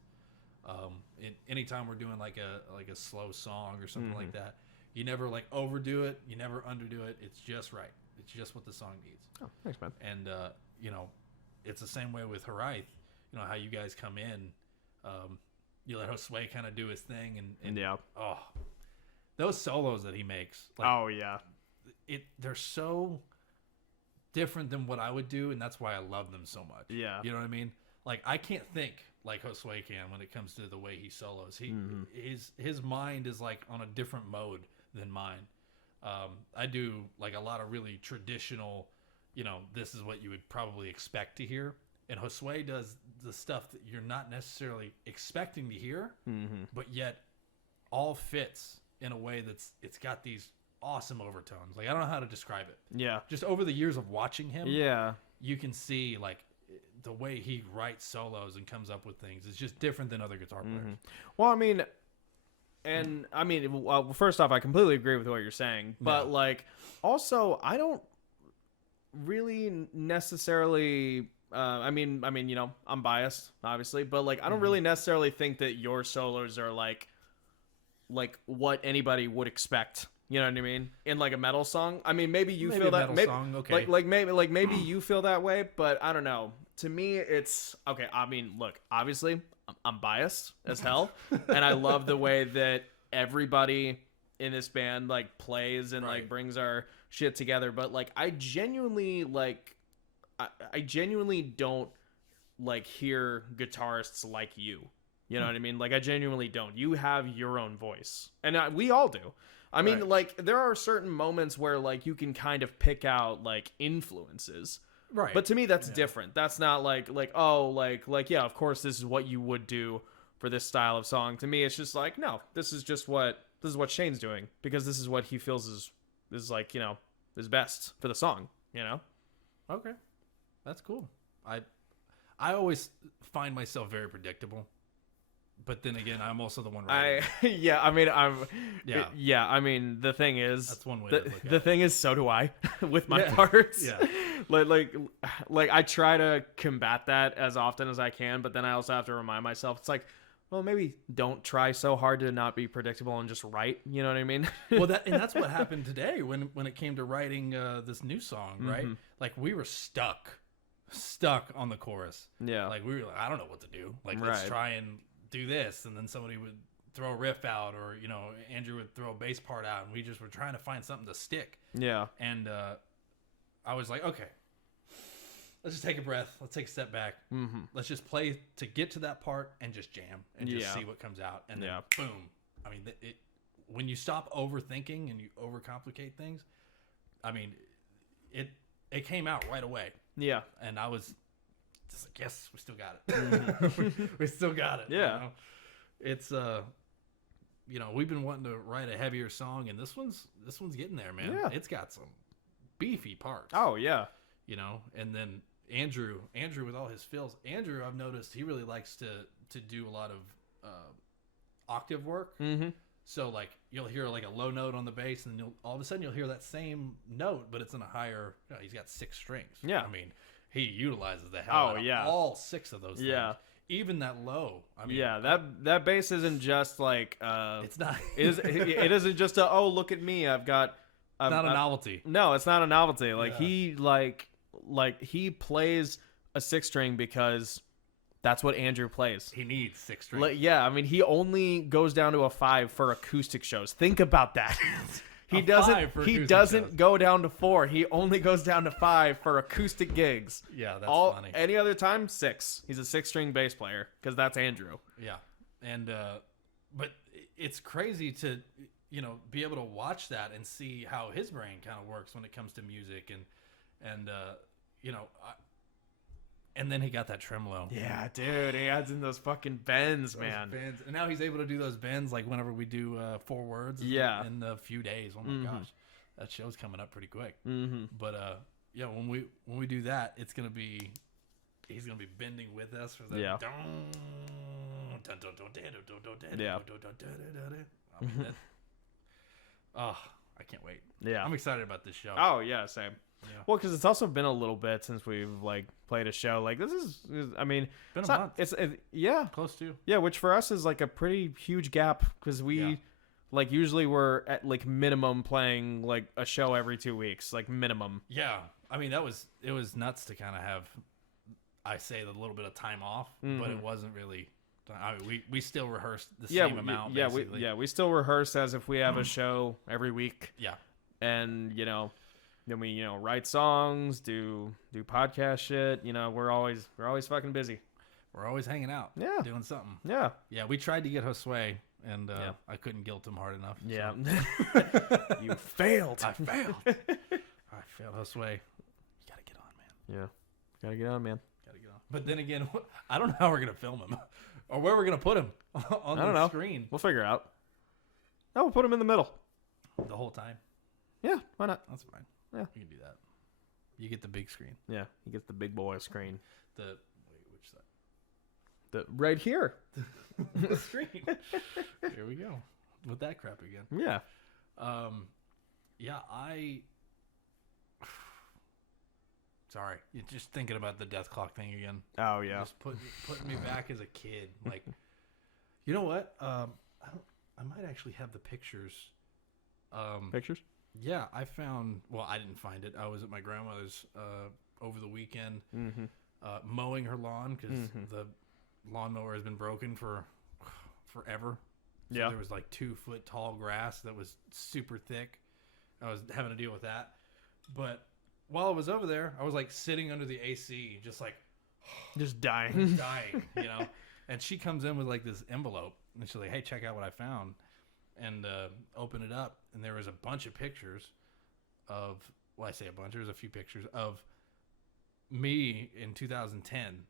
Anytime we're doing like a slow song or something like that, you never like overdo it, you never underdo it. It's just right. It's just what the song needs. Oh, thanks, man. And you know, it's the same way with Haraith. You know how you guys come in, you let Josue kind of do his thing, and Yeah. oh, those solos that he makes, like, Oh yeah. they're so different than what I would do, and that's why I love them so much. Yeah. You know what I mean? Like, I can't think like Josue can when it comes to the way he solos. His mind is like on a different mode than mine. I do like a lot of really traditional, you know, this is what you would probably expect to hear. And Josue does the stuff that you're not necessarily expecting to hear, but yet all fits in a way it's got these awesome overtones. Like, I don't know how to describe it. Yeah. Just over the years of watching him, Yeah. you can see like the way he writes solos and comes up with things is just different than other guitar players. Well, I mean, and I mean, well, first off, I completely agree with what you're saying, but Yeah. like, also, I don't really necessarily. I mean, you know, I'm biased, obviously, but like, I don't really necessarily think that your solos are like what anybody would expect. You know what I mean? In like a metal song. I mean, maybe you Maybe feel a that. metal Maybe, song, okay. maybe you feel that way, but I don't know. To me, it's okay. I mean, look, obviously, I'm biased as hell, and I love the way that everybody in this band like plays and like Right. brings our shit together. But like, I genuinely don't like hear guitarists like you. You know what I mean? Like, I genuinely don't. You have your own voice, and we all do. I mean, Right. like, there are certain moments where like you can kind of pick out like influences. Right. But to me, that's different. That's not like yeah, of course, this is what you would do for this style of song. To me, it's just like, no, this is what Shane's doing, because this is what he feels is like, you know, is best for the song. You know? Okay, that's cool. I always find myself very predictable, but then again, I'm also the one writing. Yeah. I mean, Yeah. Yeah. I mean, the thing is, That's one way to look at the it. thing is, so do I with my Yeah. parts. Yeah. like I try to combat that as often as I can, but then I also have to remind myself, it's like, well, maybe don't try so hard to not be predictable and just write. You know what I mean? Well, that's what happened today when it came to writing this new song, right? Like we were stuck on the chorus. Yeah. Like we were like, I don't know what to do. Like let's try and do this, and then somebody would throw a riff out, or Andrew would throw a bass part out, and we just were trying to find something to stick. Yeah. And I was like, okay, let's just take a breath. Let's take a step back. Mm-hmm. Let's just play to get to that part and just jam and just see what comes out. And then boom. I mean, when you stop overthinking and you overcomplicate things, I mean, it came out right away. Yeah. And I was just like, yes, we still got it. We still got it. Yeah. It's we've been wanting to write a heavier song, and this one's getting there, man. Yeah. It's got some beefy parts. Oh yeah. And then Andrew with all his fills. Andrew, I've noticed he really likes to do a lot of octave work. Mm-hmm. So like you'll hear like a low note on the bass, and all of a sudden you'll hear that same note, but it's in a higher. He's got 6 strings. Yeah. I mean, he utilizes the hell out of all 6 of those things. Yeah. Even that low. I mean, yeah, that bass isn't just like it's not. it isn't just look at me. I've got. It's not a novelty. No, it's not a novelty. Like he he plays a 6-string because that's what Andrew plays. He needs 6 strings. Yeah, I mean he only goes down to a 5 for acoustic shows. Think about that. He doesn't go down to 4. He only goes down to 5 for acoustic gigs. Yeah, that's funny. Any other time, 6. He's a 6-string bass player because that's Andrew. Yeah, and but it's crazy to be able to watch that and see how his brain kind of works when it comes to music, and and then he got that tremolo. Yeah, dude, he adds in those fucking bends, man. Bends. And now he's able to do those bends like whenever we do 4 words. Yeah. In a few days. Oh my gosh, that show's coming up pretty quick. Mm-hmm. But when we do that, he's gonna be bending with us for the Yeah. Yeah. Oh, I can't wait. Yeah, I'm excited about this show. Oh yeah, same. Yeah. Well, because it's also been a little bit since we've played a show. Like this is I mean, been a month. Yeah, close to. Yeah, which for us is like a pretty huge gap because we usually we're at minimum playing a show every 2 weeks, minimum. Yeah, I mean it was nuts to kind of have, I say, the little bit of time off, but it wasn't really. I mean, we still rehearsed the same amount. Yeah, we still rehearse as if we have a show every week. Yeah, and then we write songs, do podcast shit. We're always fucking busy. We're always hanging out. Yeah, doing something. Yeah, we tried to get Josue, and I couldn't guilt him hard enough. Yeah, so. You failed. I failed. I failed, Josue. You gotta get on, man. Yeah, gotta get on, man. Gotta get on. But then again, I don't know how we're gonna film him, or where we're gonna put him on the screen. We'll figure it out. No, we'll put him in the middle the whole time. Yeah, why not? That's fine. Yeah, you can do that. You get the big screen. Yeah, he gets the big boy screen. Which side? The right here. The screen. Here we go. With that crap again. Yeah. Sorry, you're just thinking about the death clock thing again. Oh yeah. Just putting me back as a kid. Like, you know what? I might actually have the pictures. Pictures? Yeah, I found. Well, I didn't find it. I was at my grandmother's over the weekend, mowing her lawn because the lawnmower has been broken for forever. So yeah, there was 2 foot tall grass that was super thick. I was having to deal with that. But while I was over there, I was sitting under the AC, just dying, And she comes in with this envelope, and she's like, "Hey, check out what I found." And open it up, and there was a bunch of pictures of, well, I say a bunch, there was a few pictures of me in 2010,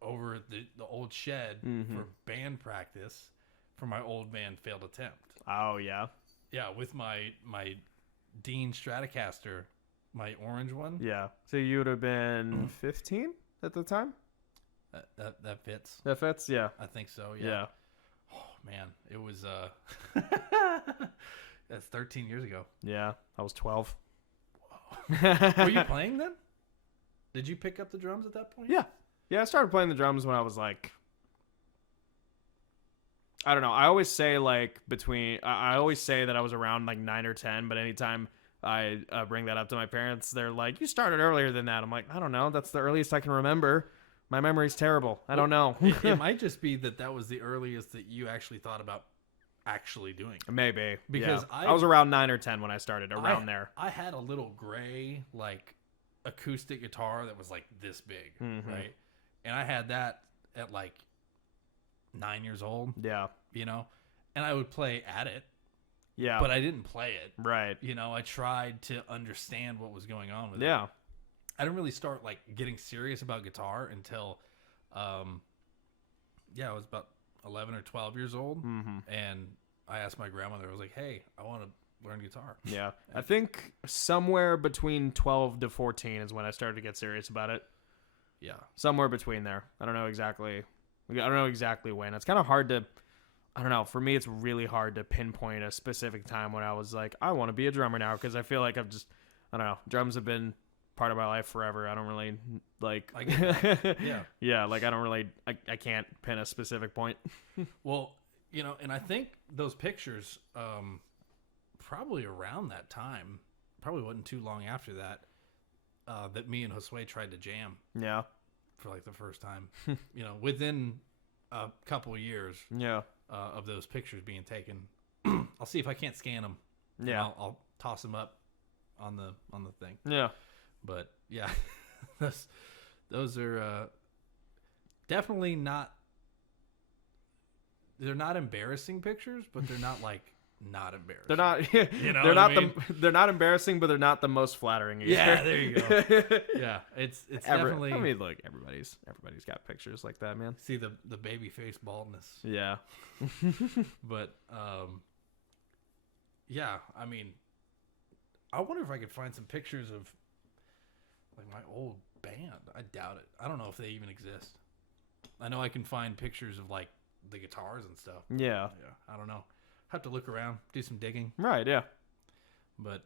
over the old shed for band practice for my old band Failed Attempt. Oh, yeah. Yeah, with my Dean Stratocaster, my orange one. Yeah. So you would have been 15 at the time? That fits. That fits? Yeah. I think so, yeah. Oh, man, it was that's 13 years ago. Yeah, I was 12. Whoa. Were you playing then? Did you pick up the drums at that point? Yeah. Yeah, I started playing the drums when I was like, I don't know. I always say like I always say that I was around like 9 or 10, but anytime I bring that up to my parents, they're like, you started earlier than that. I'm like, I don't know. That's the earliest I can remember. My memory's terrible. I don't know. It might just be that was the earliest that you actually thought about actually doing it. Maybe. Because yeah. I was around 9 or 10 when I started, around there. I had a little gray, like, acoustic guitar that was like this big, right? And I had that at like 9 years old. Yeah. You know? And I would play at it. Yeah. But I didn't play it. Right. You know, I tried to understand what was going on with it. Yeah. I didn't really start like getting serious about guitar until I was about 11 or 12 years old. And I asked my grandmother, I was like, hey, I want to learn guitar. Yeah. I think somewhere between 12 to 14 is when I started to get serious about it. Yeah. Somewhere between there. I don't know exactly when. It's kind of hard to, I don't know. For me, it's really hard to pinpoint a specific time when I was like, I want to be a drummer now, because I feel like I don't know. Drums have been part of my life forever. I don't really like. I get that. Yeah. Yeah. Like I don't really. I can't pin a specific point. Well, you know, and I think those pictures, probably around that time, probably wasn't too long after that, that me and Josue tried to jam. Yeah. For like the first time, you know, within a couple of years. Yeah. Of those pictures being taken. I'll see if I can't scan them. Yeah. I'll toss them up on the thing. Yeah. But yeah, those are definitely not. They're not embarrassing pictures, but they're not like not embarrassing. They're not. You know, they're not they're not embarrassing, but they're not the most flattering either. Yeah, there you go. Yeah, it's definitely. I mean, look, everybody's got pictures like that, man. See the baby face baldness. Yeah. But yeah, I mean, I wonder if I could find some pictures of like my old band. I doubt it. I don't know if they even exist. I know I can find pictures of like the guitars and stuff. Yeah. Yeah. I don't know. Have to look around, do some digging. Right. Yeah. But,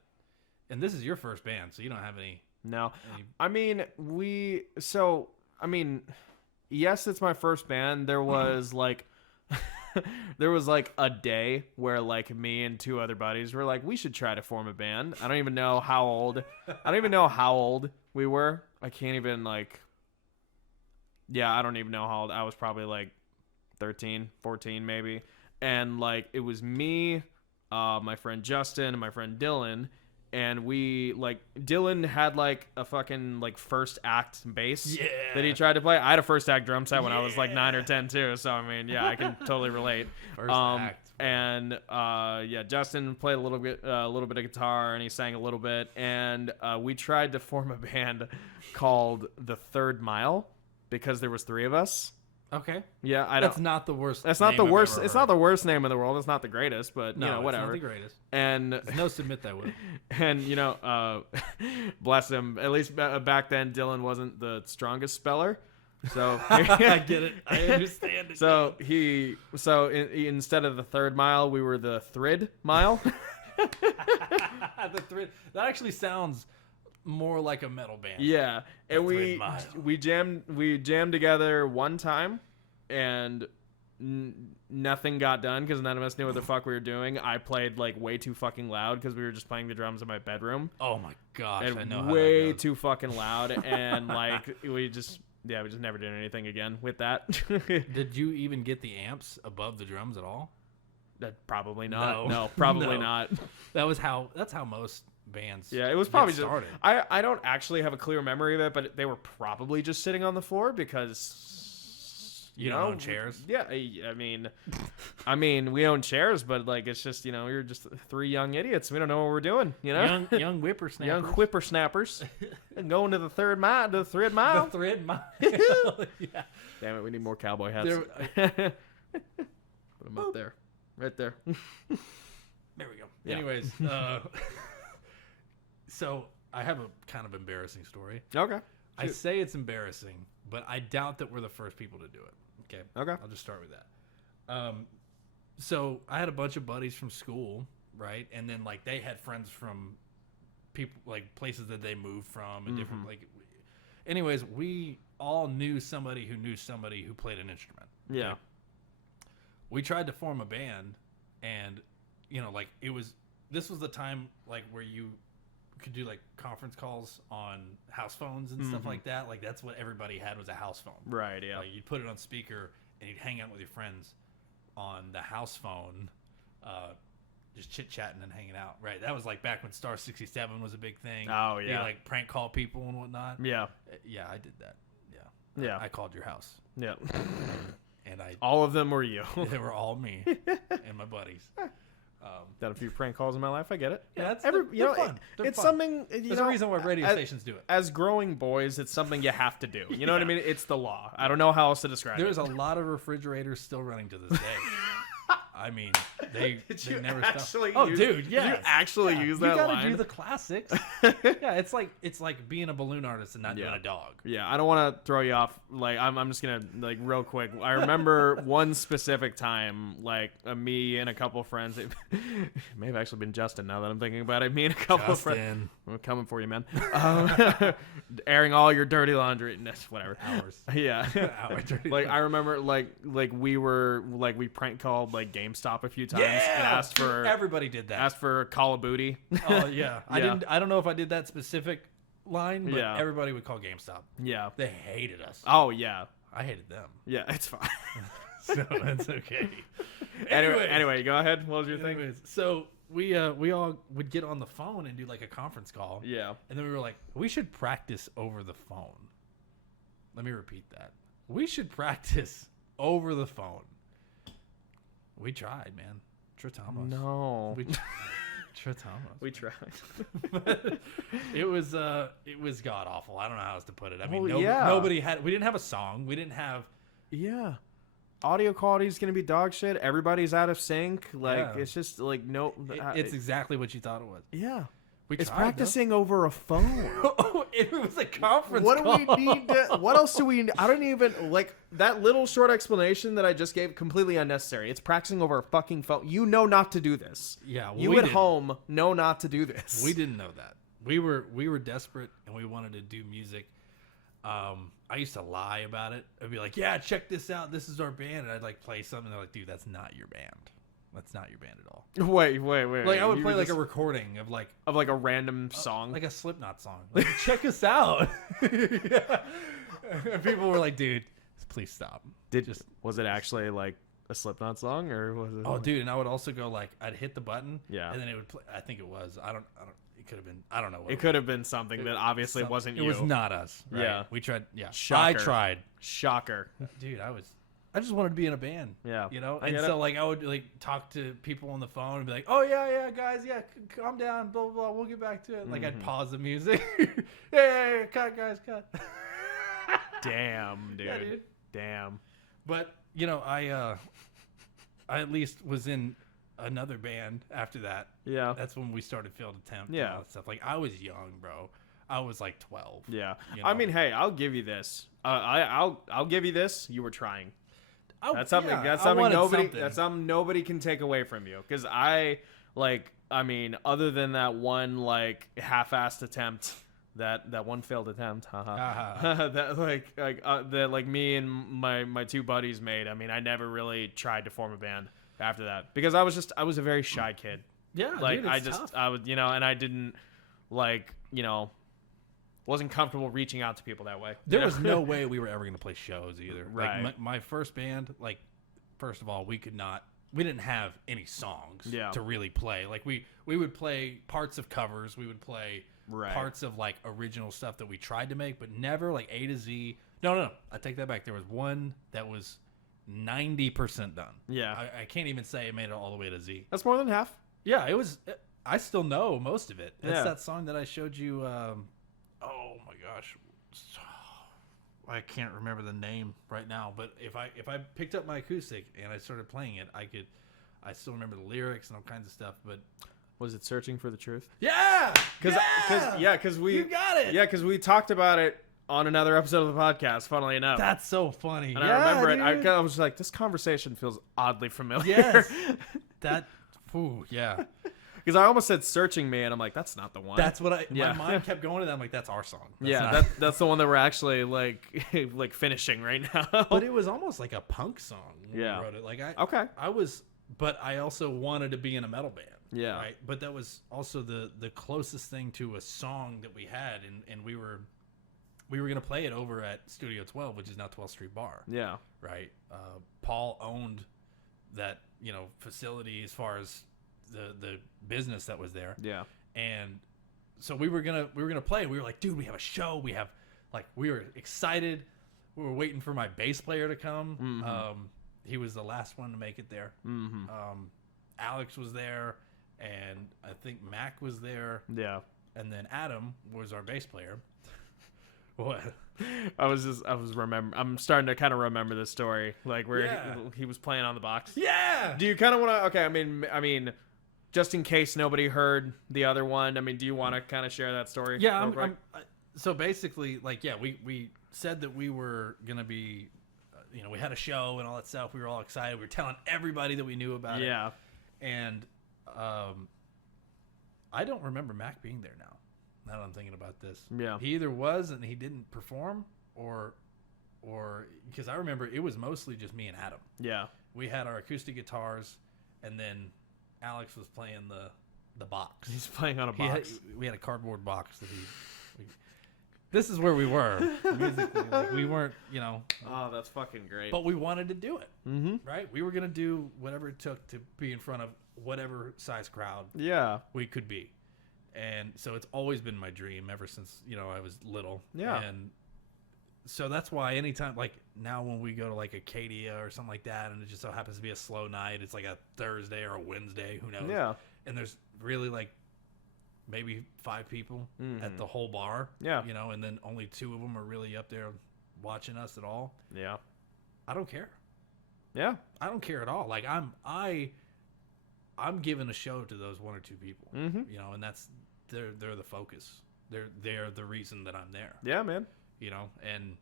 and this is your first band, so you don't have any. No. I mean, yes, it's my first band. There was like, there was like a day where like me and two other buddies were like, we should try to form a band. I don't even know how old we were. I can't even like, yeah, I don't even know how old. I was probably like 13, 14 maybe. And like, it was me, my friend Justin and my friend Dylan. And we like, Dylan had like a fucking like first act bass that he tried to play. I had a first act drum set when I was like 9 or 10 too. So, I mean, yeah, I can totally relate. First act. And yeah, Justin played a little bit of guitar and he sang a little bit. And we tried to form a band called The Third Mile because there was 3 of us. Okay. Yeah, I don't. That's not the worst. That's not the worst. It's not the worst name in the world. It's not the greatest, but no, you know, whatever. It's not the greatest. And there's no submit that way. And you know, bless him. At least back then, Dylan wasn't the strongest speller. So I get it. I understand it. So instead of the Third Mile, we were the Thrid Mile. The Thrid. That actually sounds more like a metal band. Yeah, and we jammed together one time, and nothing got done because none of us knew what the fuck we were doing. I played like way too fucking loud because we were just playing the drums in my bedroom. Oh my gosh, and I know how way that goes. too fucking loud, and like we just never did anything again with that. Did you even get the amps above the drums at all? Probably not. No, probably not. That's how most bands. Yeah, it was probably just started. I don't actually have a clear memory of it, but they were probably just sitting on the floor because you don't own chairs. Yeah, I mean we own chairs, but like it's just you're just 3 young idiots. We don't know what we're doing. Young whippersnappers. Young whippersnappers. Going to the Third Mile. The Thrid Mile. The Thrid Mile. Yeah. Damn it, we need more cowboy hats. Put them up there, right there. There we go. Yeah. Anyways. So I have a kind of embarrassing story. Okay. I say it's embarrassing, but I doubt that we're the first people to do it. Okay. Okay. I'll just start with that. So I had a bunch of buddies from school, right? And then like they had friends from people, like places that they moved from and different like. Anyways, we all knew somebody who played an instrument. Yeah. Okay? We tried to form a band, and like this was the time like where you could do like conference calls on house phones and stuff like that. Like that's what everybody had, was a house phone. Right. Yeah. Like you'd put it on speaker and you'd hang out with your friends on the house phone, just chit chatting and hanging out. Right. That was like back when Star 67 was a big thing. Oh yeah. You like prank call people and whatnot. Yeah. Yeah, I did that. Yeah. Yeah. I called your house. Yeah. And all of them were you. they were all me and my buddies. Done a few prank calls in my life. I get it. Yeah, that's they're fun. It's fun. something. There's a reason why radio stations do it. As growing boys, it's something you have to do. You know what I mean? It's the law. I don't know how else to describe There's it. a lot of refrigerators still running to this day. I mean, they never stop. Oh, dude, yeah. Did you actually use that line? You gotta line? do the classics. Yeah, it's like being a balloon artist and not doing a dog. Yeah, I don't want to throw you off. Like, I'm just gonna like real quick. I remember one specific time, like me and a couple of friends. It may have actually been Justin. Now that I'm thinking about it, me and a couple of friends. I'm coming for you, man. Airing all your dirty laundry. Whatever. Hours. Yeah. Hours dirty. Like I remember, like we prank called like GameStop a few times and asked for. Everybody did that. Asked for Call of Booty. Oh yeah. I don't know if I did that specific line, but everybody would call GameStop. Yeah. They hated us. Oh yeah. I hated them. Yeah, it's fine. So that's okay. Anyway, go ahead. What was your thing? So we all would get on the phone and do like a conference call. Yeah. And then we were like, we should practice over the phone. Let me repeat that. We should practice over the phone. We tried, man. Tritamos. No. Tritamos. We tried. It was god awful. I don't know how else to put it. I mean, we didn't have a song. We didn't have. Yeah. Audio quality is going to be dog shit. Everybody's out of sync. Like, it's just like, no. It's exactly what you thought it was. Yeah. It's practicing over a phone. Oh, it was a conference what call. Do we need to, what else do we, I don't even, like, that little short explanation that I just gave, completely unnecessary. It's practicing over a fucking phone. You know not to do this. Yeah. You at home know not to do this. We didn't know that. We were desperate and we wanted to do music. I used to lie about it. I'd be like, yeah, check this out. This is our band. And I'd like play something. They're like, dude, that's not your band. That's not your band at all. Wait. Like I would play like a recording of like a random song, like a Slipknot song. Like, check us out. Yeah. And people were like, "Dude, please stop." Was it actually like a Slipknot song or was it? Oh, dude, and I would also go like I'd hit the button, and then it would play. I think it was. I don't. It could have been. I don't know. It could have been something that obviously wasn't you. It was not us. Right? Yeah, we tried. Yeah, Shocker. I tried. Shocker, dude. I just wanted to be in a band. Yeah. And so like I would like talk to people on the phone and be like, "Oh yeah, guys, yeah, calm down, blah blah blah. We'll get back to it." Like I'd pause the music. yeah, cut, guys, cut. Damn, dude. Yeah, dude. Damn. But I at least was in another band after that. Yeah. That's when we started Failed Attempt. Yeah. And all that stuff. Like I was young, bro. I was like 12. Yeah. I mean, hey, I'll give you this. I'll give you this. You were trying. That's something. Yeah, that's something nobody. That's something nobody can take away from you. Because I mean, other than that one like half-assed attempt, that one failed attempt, that like me and my two buddies made. I mean, I never really tried to form a band after that because I was a very shy kid. Yeah, like dude, tough. I was and I didn't wasn't comfortable reaching out to people that way. There was no way we were ever going to play shows either. Right. Like my first band, like, first of all, we didn't have any songs to really play. Like we would play parts of covers. We would play parts of like original stuff that we tried to make, but never like A to Z. No. I take that back. There was one that was 90% done. Yeah. I can't even say it made it all the way to Z. That's more than half. Yeah, it was. I still know most of it. It's that song that I showed you. Oh my gosh, I can't remember the name right now. But if I picked up my acoustic and I started playing it, I still remember the lyrics and all kinds of stuff. But was it Searching for the Truth? Yeah, because we you got it. Yeah, because we talked about it on another episode of the podcast. Funnily enough, that's so funny. And I remember it. I was like, this conversation feels oddly familiar. Yes, that. Ooh, yeah. Because I almost said Searching Me, and I'm like, that's not the one. That's what Yeah. my mind kept going to that. I'm like, that's our song. That's yeah, not- that's the one that we're actually like finishing right now. but it was almost like a punk song when Yeah. we wrote it. Like Okay. but I also wanted to be in a metal band. Yeah. Right. But that was also the closest thing to a song that we had, and we were gonna play it over at Studio 12, which is now 12th Street Bar. Yeah. Right. Paul owned that facility as far as the business that was there. Yeah. And so we were gonna play. We were like, dude, we have a show. We were excited. We were waiting for my bass player to come. Mm-hmm. He was the last one to make it there. Mm-hmm. Alex was there, and I think Mac was there, Yeah. and then Adam was our bass player. What? I'm starting to kind of remember this story, like where Yeah. he was playing on the box. Yeah. Do you kind of want to? Okay, I mean, just in case nobody heard the other one, I mean, do you want to kind of share that story? Yeah. real quick? So basically, like, yeah, we said that we were gonna be, we had a show and all that stuff. We were all excited. We were telling everybody that we knew about it. Yeah. And I don't remember Mac being there now. Now that I'm thinking about this. Yeah. He either was and he didn't perform, or because I remember it was mostly just me and Adam. Yeah. We had our acoustic guitars, and then Alex was playing the box. He's playing on a box. We had a cardboard box that this is where we were musically. Like, we weren't, Oh, that's fucking great. but we wanted to do it, Mm-hmm. right? We were gonna do whatever it took to be in front of whatever size crowd Yeah. we could be. And so it's always been my dream ever since, I was little. Yeah. And so that's why anytime, like now when we go to like Acadia or something like that, and it just so happens to be a slow night, it's like a Thursday or a Wednesday, who knows? Yeah. And there's really like maybe 5 people at the whole bar. Yeah. And then only 2 of them are really up there watching us at all. Yeah. I don't care. Yeah. I don't care at all. Like I'm giving a show to those 1 or 2 people, Mm-hmm. and that's they're the focus. They're the reason that I'm there, Yeah, man. and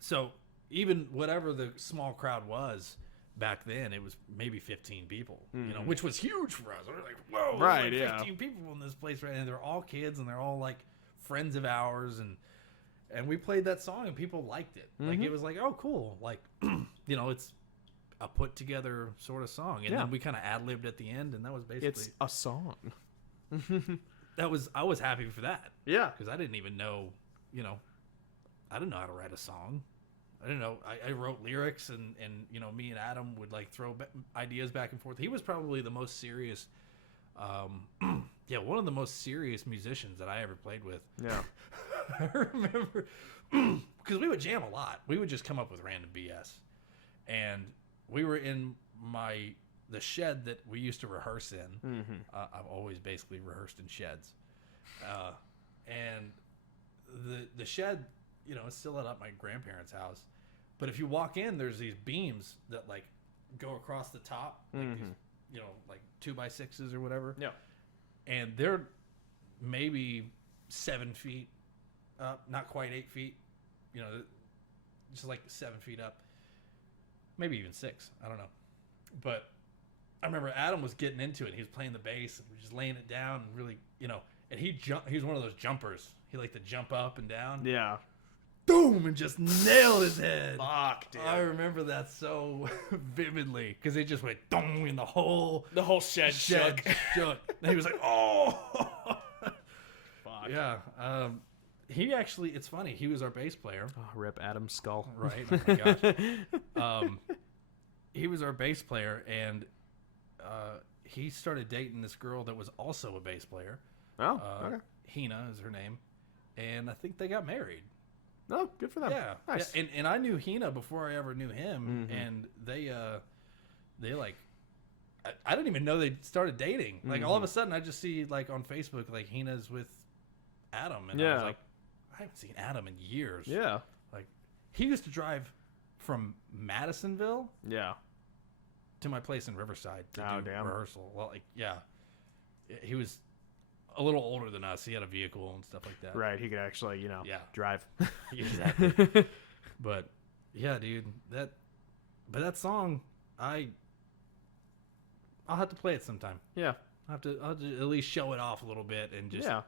so even whatever the small crowd was back then, it was maybe 15 people, which was huge for us. We were like, whoa, Right, there's like yeah. 15 people in this place, right? And they're all kids, and they're all like friends of ours, and we played that song, and people liked it. Like it was like, oh, cool, like it's a put together sort of song, and then we kind of ad-libbed at the end, and that was basically It's a song. I was happy for that, Yeah. because I didn't even know, I didn't know how to write a song. I didn't know. I wrote lyrics, and me and Adam would like throw ideas back and forth. He was probably the most serious, one of the most serious musicians that I ever played with. Yeah. I remember because we would jam a lot. We would just come up with random BS, and we were in the shed that we used to rehearse in. Mm-hmm. I've always basically rehearsed in sheds, and the shed, it's still at my grandparents' house. But if you walk in, there's these beams that like go across the top, like these, like 2x6s or whatever. Yeah. And they're maybe 7 feet up, not quite 8 feet, just like 7 feet up, maybe even 6. I don't know. But I remember Adam was getting into it. He was playing the bass and we were just laying it down and really, and he was one of those jumpers. He liked to jump up and down. Yeah. Boom, and just nailed his head. Fuck, dude. I remember that so vividly because it just went dong in the whole shed shook. And he was like, "Oh, Fuck. yeah." He actually, it's funny. He was our bass player, Oh, rip Adam's skull. right? Oh my gosh. He was our bass player, and he started dating this girl that was also a bass player. Oh, okay. Hina is her name, and I think they got married. Oh, good for them. Yeah, Nice. Yeah. And I knew Hina before I ever knew him, and they like, I didn't even know they started dating. Like all of a sudden, I just see like on Facebook like Hina's with Adam, and I was like, I haven't seen Adam in years. Yeah. Like he used to drive from Madisonville Yeah. to my place in Riverside to do damn. rehearsal. Well, like he was a little older than us. He had a vehicle and stuff like that. Right. He could actually, Yeah. drive. Exactly. But yeah, dude, that song, I'll have to play it sometime. Yeah. I'll have to at least show it off a little bit and just Yeah.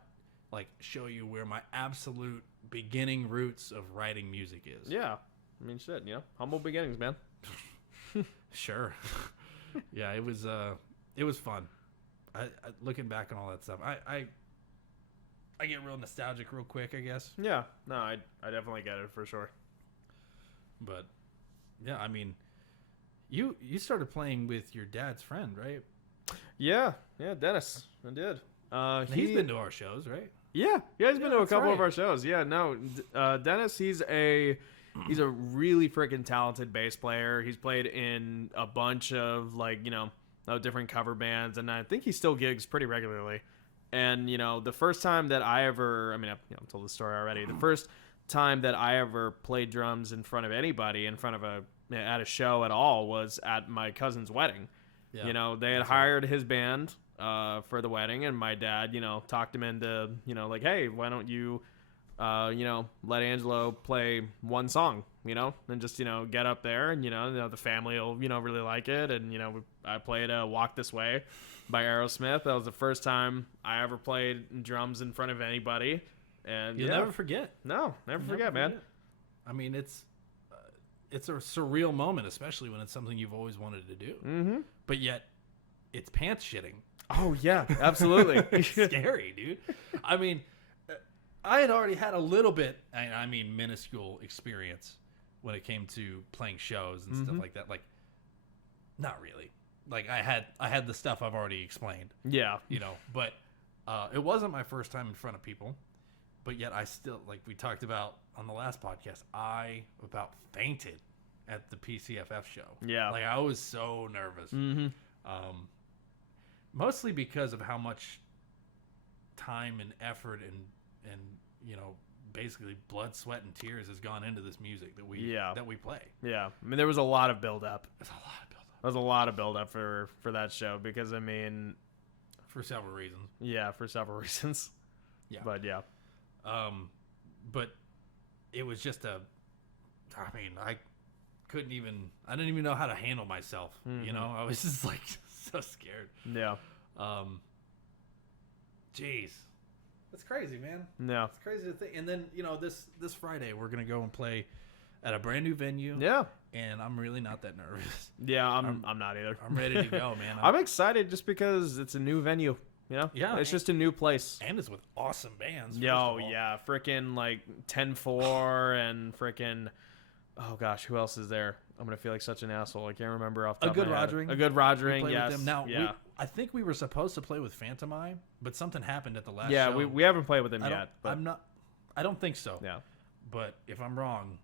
like show you where my absolute beginning roots of writing music is. Yeah. I mean, shit, humble beginnings, man. Sure. Yeah, it was fun. I looking back on all that stuff, I get real nostalgic real quick, I guess. Yeah. No, I definitely get it for sure. But yeah, I mean, you started playing with your dad's friend, right? Yeah. Yeah, Dennis. I did. He's been to our shows, right? Yeah, he's been to a that's couple of right. our shows. Yeah, no, Dennis, he's a really freaking talented bass player. He's played in a bunch of different cover bands, and I think he still gigs pretty regularly. And the first time that I've told the story already. The first time that I ever played drums in front of anybody, at a show at all, was at my cousin's wedding. Yeah. They had hired his band for the wedding, and my dad, talked him into, hey, why don't you, let Angelo play one song, and just, get up there, and, the family will, really like it. And, I played Walk This Way by Aerosmith. That was the first time I ever played drums in front of anybody. And You'll never forget. No, never forget, man. I mean, it's a surreal moment, especially when it's something you've always wanted to do. Mm-hmm. But yet, it's pants shitting. Oh, yeah, absolutely. It's scary, dude. I mean, I had already had a little bit, I mean, minuscule experience when it came to playing shows and stuff like that. Like, not really. Like, I had the stuff I've already explained. Yeah. But it wasn't my first time in front of people. But yet I still, like we talked about on the last podcast, I about fainted at the PCFF show. Yeah. Like, I was so nervous. Mm-hmm. Mostly because of how much time and effort and basically blood, sweat, and tears has gone into this music that we play. Yeah. I mean, there was a lot of build-up. There's a lot of build-up. There was a lot of build-up for that show because, I mean... For several reasons. Yeah, for several reasons. Yeah. But, yeah. But it was just I didn't even know how to handle myself. Mm-hmm. I was just like so scared. Yeah. Jeez. That's crazy, man. Yeah. It's crazy to think. And then, this Friday we're going to go and play at a brand new venue. Yeah. And I'm really not that nervous. Yeah, I'm not either. I'm ready to go, man. I'm excited just because it's a new venue. Yeah, it's just a new place. And it's with awesome bands. Yo, yeah, freaking like 10-4 and freaking, oh gosh, who else is there? I'm gonna feel like such an asshole. I can't remember off the top of my head. Rodring. A Good Rodring, We yes. with them. Now, yeah, I think we were supposed to play with Phantom Eye, but something happened at the last yeah, show. we haven't played with them I yet. But I don't think so. yeah, But if I'm wrong,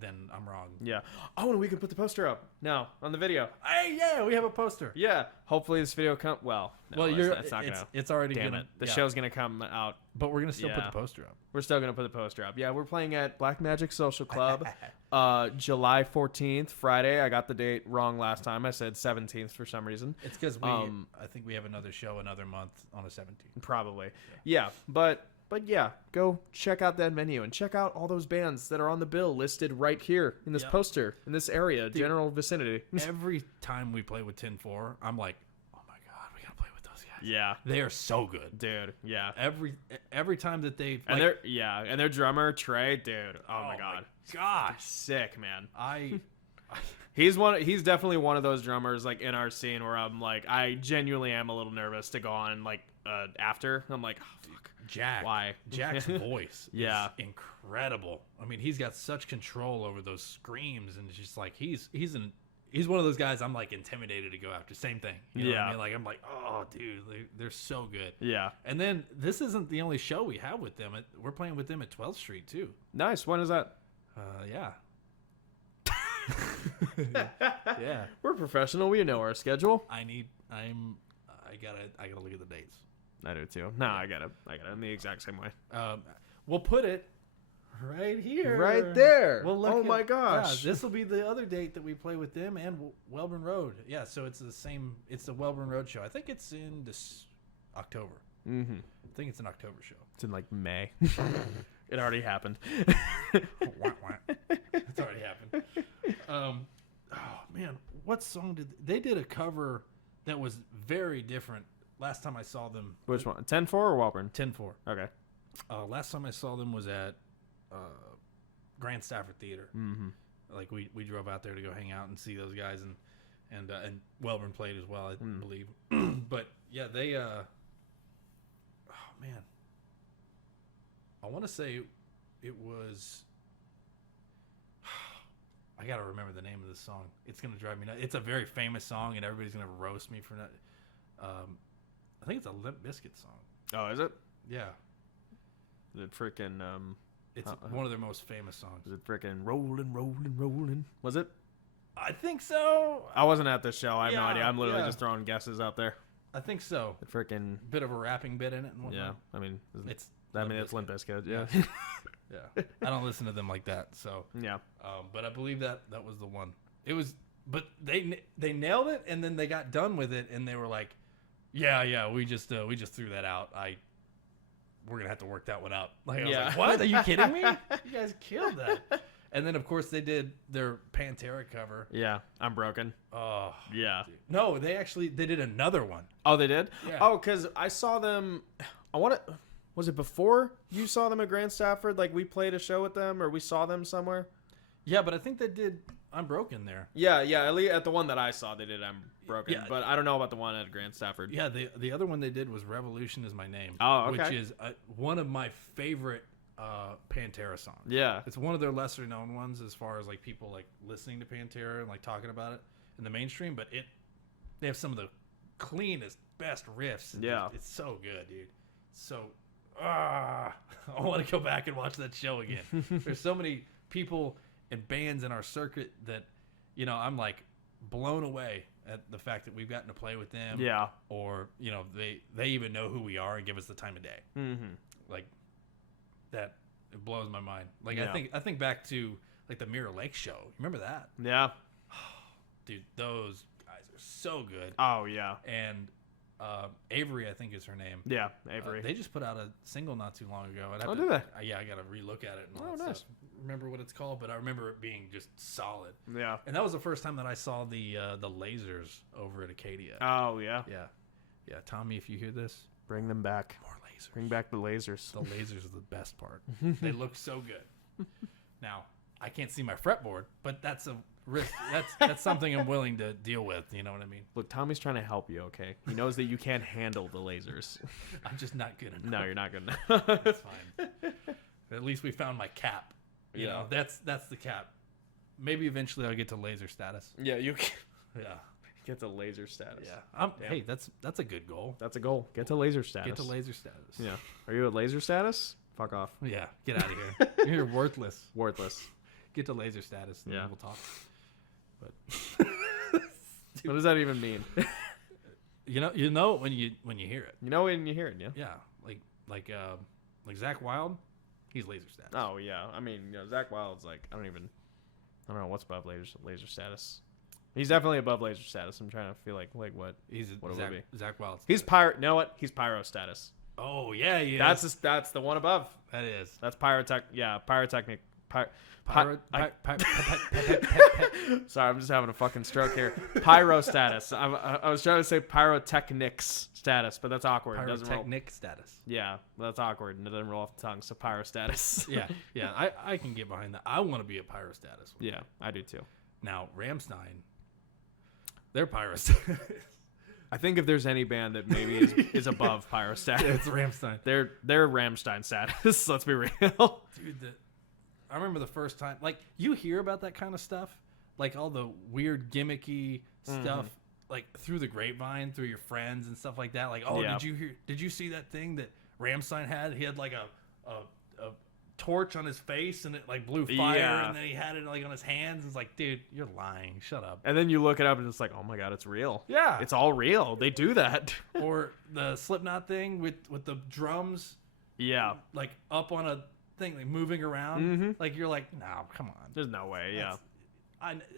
then I'm wrong. yeah. Oh, and we can put the poster up now on the video. Hey, yeah, we have a poster. Yeah, hopefully this video come. Well, no, it's not gonna. It's already Damn gonna, it, the yeah. show's gonna come out. But we're gonna still put Yeah. the poster up. We're still gonna put the poster up. Yeah, we're playing at Black Magic Social Club, July 14th, Friday. I got the date wrong last time. I said 17th for some reason. It's because I think we have another show another month on the 17th. Probably. Yeah, but yeah, go check out that venue and check out all those bands that are on the bill listed right here in this Yep. poster in this area, general vicinity. Every time we play with 10-4, I'm like, oh my god, we gotta play with those guys. Yeah, They are so good. dude. Yeah, Every time that they've and their drummer Trey, dude. Oh my god, gosh, sick man. He's He's definitely one of those drummers like in our scene where I'm like, I genuinely am a little nervous to go on like after. I'm like, oh, fuck. Jack. Why? Jack's voice Yeah. is incredible. I mean, he's got such control over those screams, and it's just like he's one of those guys I'm like intimidated to go after. Same thing. You know what Yeah. I mean? Like I'm like, oh, dude, they're so good. Yeah. And then this isn't the only show we have with them. We're playing with them at 12th Street too. Nice. When is that? Yeah. Yeah. We're professional. We know our schedule. I gotta look at the dates. I do too. No, I got it. I'm the exact same way. We'll put it right here. Right there. We'll look Oh at- my gosh. Yeah, this will be the other date that we play with them and Welborn Road. Yeah, so it's the same. It's the Welborn Road show. I think it's in this October. Mm-hmm. I think it's an October show. It's in like May. It already happened. Wah, wah. It's already happened. Oh man, what song did they did a cover that was very different last time I saw them. Which one? 10-4 or Welborn? 10-4. Okay. Last time I saw them was at Grand Stafford Theater. Mm-hmm. Like we drove out there to go hang out and see those guys, and Welborn played as well, I believe. But yeah, they oh man, I want to say it was. I gotta remember the name of this song. It's gonna drive me nuts. It's a very famous song, and everybody's gonna roast me for that. I think it's a Limp Bizkit song. Oh, is it? Yeah, The freaking it's one of their most famous songs. is it freaking rolling, rolling, rolling? Was it? I think so. I wasn't at this show. I have no Yeah, idea. I'm literally yeah. just throwing guesses out there. I think so. The freaking Bit of a rapping bit in it and yeah. whatnot. I mean, It's it's Limp Bizkit. Yeah. Yeah, I don't listen to them like that. So, Yeah. but I believe that was the one. It was, but they nailed it, and then they got done with it, and they were like, yeah, we just threw that out. We're gonna have to work that one out. Like, I was like, what? Are you kidding me? You guys killed that. And then of course they did their Pantera cover. Yeah. I'm broken. Oh Yeah. dude. No, they did another one. Oh, they did? Yeah. Oh, because I saw them. Was it before you saw them at Grand Stafford? Like we played a show with them, or we saw them somewhere? Yeah, but I think they did I'm Broken there. Yeah. At least at the one that I saw, they did I'm Broken. Yeah. But I don't know about the one at Grand Stafford. Yeah, the other one they did was Revolution Is My Name. Oh, okay. Which is one of my favorite Pantera songs. Yeah. It's one of their lesser known ones as far as like people like listening to Pantera and like talking about it in the mainstream, but they have some of the cleanest, best riffs. And Yeah. it's so good, dude. So I want to go back and watch that show again. There's so many people and bands in our circuit that, I'm like blown away at the fact that we've gotten to play with them. Yeah. Or, they even know who we are and give us the time of day. Mm-hmm. Like that, it blows my mind. Like Yeah. I think back to like the Mirror Lake show. Remember that? Yeah. Dude, those guys are so good. Oh, yeah. And Avery, I think is her name. Yeah. Avery. They just put out a single not too long ago. I'd have Oh, to, do they? Yeah, I got to relook at it. And all Oh, that nice. stuff. Remember what it's called, but I remember it being just solid. Yeah. And that was the first time that I saw the Lasers over at Acadia. Oh, yeah. Yeah. Tommy, if you hear this, Bring them back. more lasers. Bring back the lasers. The lasers are the best part. They look so good. Now, I can't see my fretboard, but that's a risk. That's something I'm willing to deal with. You know what I mean? Look, Tommy's trying to help you, okay? He knows that you can't handle the lasers. I'm just not good enough. No, you're not good. That's fine. At least we found my cap. You Yeah. know, that's the cap. Maybe eventually I'll get to laser status. Yeah, you can Yeah. get to laser status. Yeah. Yeah. Hey, that's a good goal. That's a goal. Get to laser status. Get to laser status. Yeah. Are you at laser status? Fuck off. Yeah. Get out of here. You're worthless. Worthless. Get to laser status. And Yeah. then we'll talk. But What does that even mean? you know when you hear it. You know when you hear it, yeah? Yeah. Like Zach Wilde, he's laser status. Oh, yeah. I mean, Zach Wilde's like, I don't know what's above laser status. He's definitely above laser status. I'm trying to feel like what? He's What it Zach, would Zach Wilde. He's pyro. You know what? He's pyro status. Oh yeah, he is. That's the one above. That is. That's pyrotech. Yeah, pyrotechnic. Sorry, I'm just having a fucking stroke here. Pyro status. I was trying to say pyrotechnics status, but that's awkward. It doesn't roll. Pyrotechnic status. Yeah, that's awkward, and it doesn't roll off the tongue. So pyro status. Yeah. I can get behind that. I want to be a pyro status. Yeah, I do too. Now Rammstein, they're pyro status. I think if there's any band that maybe is above pyro status, It's Rammstein. they're Rammstein status. Let's be real. Dude, I remember the first time, like, you hear about that kind of stuff, like all the weird gimmicky stuff, like through the grapevine, through your friends and stuff like that. Like, oh, Yeah. did you see that thing that Rammstein had? He had like a torch on his face and it like blew fire, Yeah. and then he had it like on his hands. It's like, dude, you're lying. Shut up. And then you look it up and it's like, oh my god, it's real. Yeah. It's all real. They do that. Or the Slipknot thing with the drums, Yeah. like up on a thing, like moving around. Mhm. Like you're like, no, come on. There's no way. Yeah.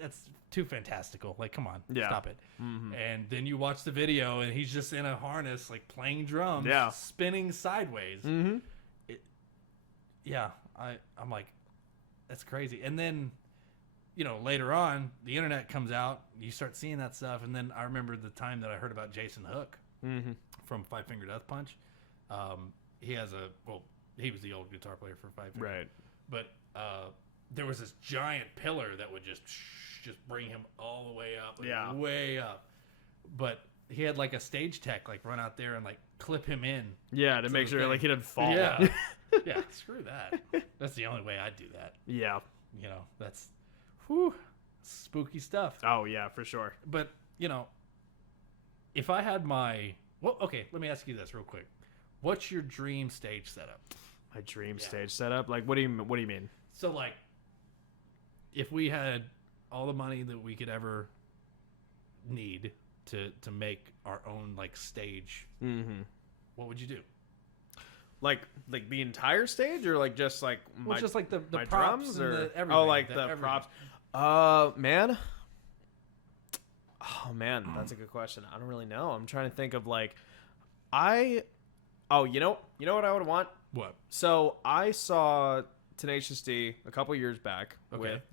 That's too fantastical. Like, come on, Yeah. stop it. Mhm. And then you watch the video, and he's just in a harness, like playing drums, Yeah. spinning sideways. Mm-hmm. Yeah, I'm like, that's crazy. And then, later on, the internet comes out, you start seeing that stuff, and then I remember the time that I heard about Jason Hook. from Five Finger Death Punch. He has he was the old guitar player for Five Finger. Right. But there was this giant pillar that would just bring him all the way up, way up. But he had like a stage tech like run out there and like clip him in. Yeah, to make sure thing. like he didn't fall. Yeah. Yeah, screw that. That's the only way I'd do that. Yeah. You know, that's spooky stuff. Oh yeah, for sure. But, you know, if I had okay, let me ask you this real quick. What's your dream stage setup? My dream stage setup? Like what do you mean? So like if we had all the money that we could ever need to make our own like stage, what would you do? Like the entire stage, or like just like just like the my props drums, and or everything, oh, like the everything. props. Man. Oh man, that's a good question. I don't really know. I'm trying to think of like, you know what I would want? What? So I saw Tenacious D a couple years back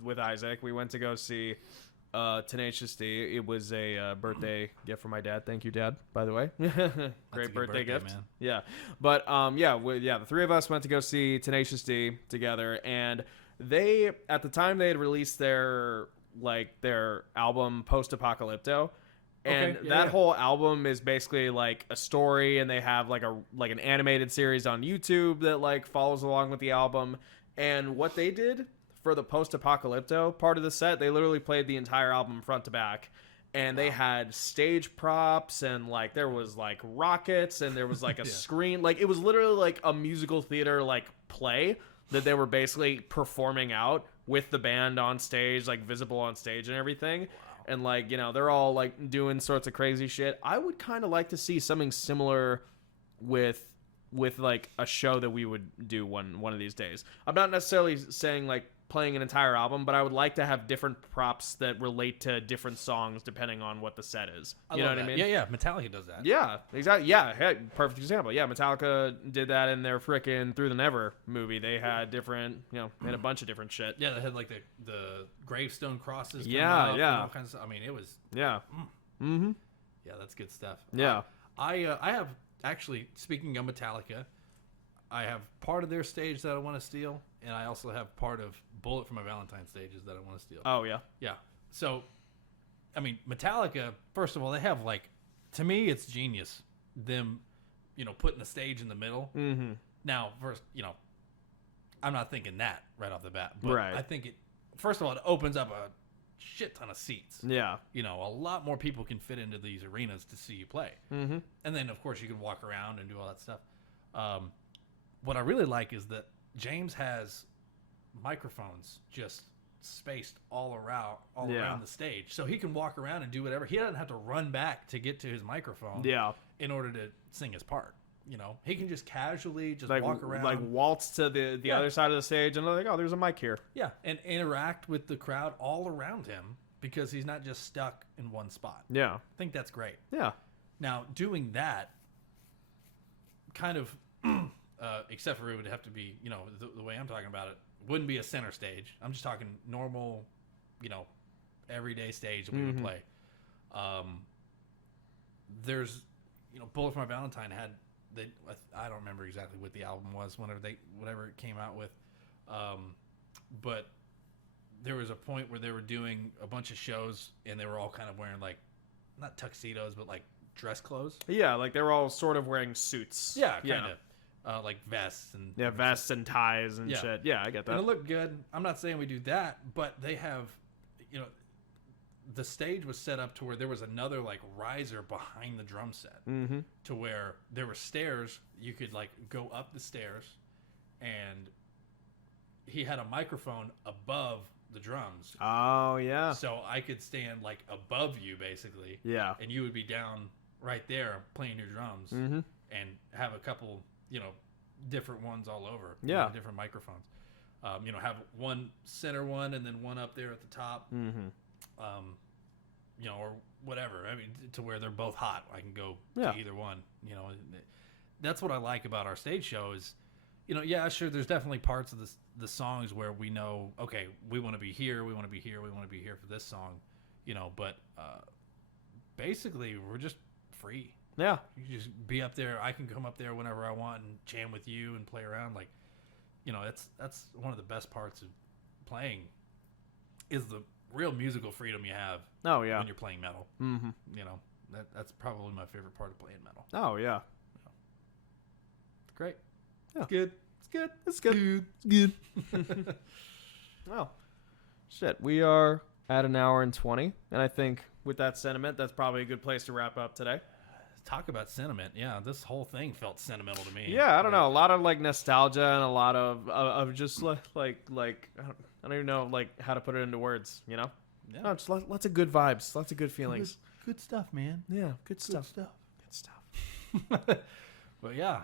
with Isaac. We went to go see Tenacious D. It was a birthday gift for my dad. Thank you, Dad, by the way. Great birthday gift. Man. Yeah. But the three of us went to go see Tenacious D together, and they at the time they had released their album Post Apocalypto. And that whole album is basically like a story, and they have like an animated series on YouTube that like follows along with the album. And what they did for the Post Apocalypto part of the set, they literally played the entire album front to back. And they had stage props, and like there was like rockets, and there was like a screen. Like it was literally like a musical theater like play that they were basically performing out with the band on stage, like visible on stage and everything. Wow. And like, you know, they're all like doing sorts of crazy shit. I would kind of like to see something similar with like a show that we would do one of these days. I'm not necessarily saying like playing an entire album, but I would like to have different props that relate to different songs depending on what the set is. You know what I mean? Yeah, Metallica does that. Yeah, exactly. Yeah, hey, perfect example. Yeah, Metallica did that in their frickin' Through the Never movie. They had different, they had a bunch of different shit. Yeah, they had like the gravestone crosses. Yeah. And all kinds of, I mean, it was. Yeah. Mm-hmm. Yeah, that's good stuff. Yeah. I have actually, speaking of Metallica, I have part of their stage that I want to steal, and I also have part of Bullet for My Valentine stages that I want to steal. Oh, yeah. Yeah. So, I mean, Metallica, first of all, they have like, to me, it's genius. Them, putting a stage in the middle. Mm-hmm. Now, first, I'm not thinking that right off the bat, but right. I think first of all, it opens up a shit ton of seats. Yeah. A lot more people can fit into these arenas to see you play. Mm-hmm. And then, of course, you can walk around and do all that stuff. What I really like is that James has microphones just spaced all around the stage, so he can walk around and do whatever. He doesn't have to run back to get to his microphone. Yeah. In order to sing his part, he can just casually walk around, like waltz to the other side of the stage, and like, oh, there's a mic here. Yeah, and interact with the crowd all around him because he's not just stuck in one spot. Yeah, I think that's great. Yeah. Now doing that, kind of. Except for it would have to be, the way I'm talking about it, wouldn't be a center stage. I'm just talking normal, everyday stage that we would play. There's, Bullet for My Valentine I don't remember exactly what the album was, whatever it came out with. But there was a point where they were doing a bunch of shows and they were all kind of wearing like, not tuxedos, but like dress clothes. Yeah, like they were all sort of wearing suits. Yeah, kind of. Like vests and vests and ties and shit. Yeah, I get that. And it looked good. I'm not saying we do that, but they have, the stage was set up to where there was another like riser behind the drum set, to where there were stairs. You could like go up the stairs, and he had a microphone above the drums. Oh yeah. So I could stand like above you basically. Yeah. And you would be down right there playing your drums, and have a couple. Different ones all over. Yeah. Different microphones. Have one center one and then one up there at the top. Or whatever. I mean, to where they're both hot. I can go to either one. That's what I like about our stage show is, sure, there's definitely parts of the songs where we know, okay, we want to be here, we want to be here, we want to be here for this song, but basically we're just free. Yeah. You can just be up there. I can come up there whenever I want and jam with you and play around. Like, you know, that's one of the best parts of playing is the real musical freedom you have. Oh yeah. When you're playing metal. Mm-hmm. You know, that's probably my favorite part of playing metal. Oh yeah. It's great. Yeah. It's good. It's good. It's good. It's good. Well, shit. We are at an hour and 20, and I think with that sentiment, that's probably a good place to wrap up today. Talk about sentiment. Yeah, this whole thing felt sentimental to me. Yeah, I don't know. A lot of like nostalgia and a lot of just like I don't even know like how to put it into words. You know? Yeah. No, just lots of good vibes, lots of good feelings. Good stuff, man. Yeah, good stuff. Good Good stuff. But yeah,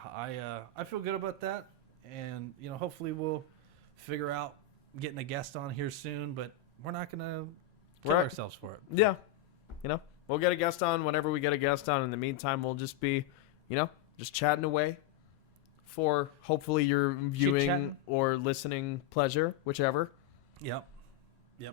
I feel good about that, and you know, hopefully we'll figure out getting a guest on here soon. But we're not gonna kill Right. ourselves for it. Yeah, you know, we'll get a guest on whenever we get a guest on. In the meantime, we'll just be, you know, just chatting away for hopefully your viewing Chit-chatting. or listening pleasure, whichever. Yep.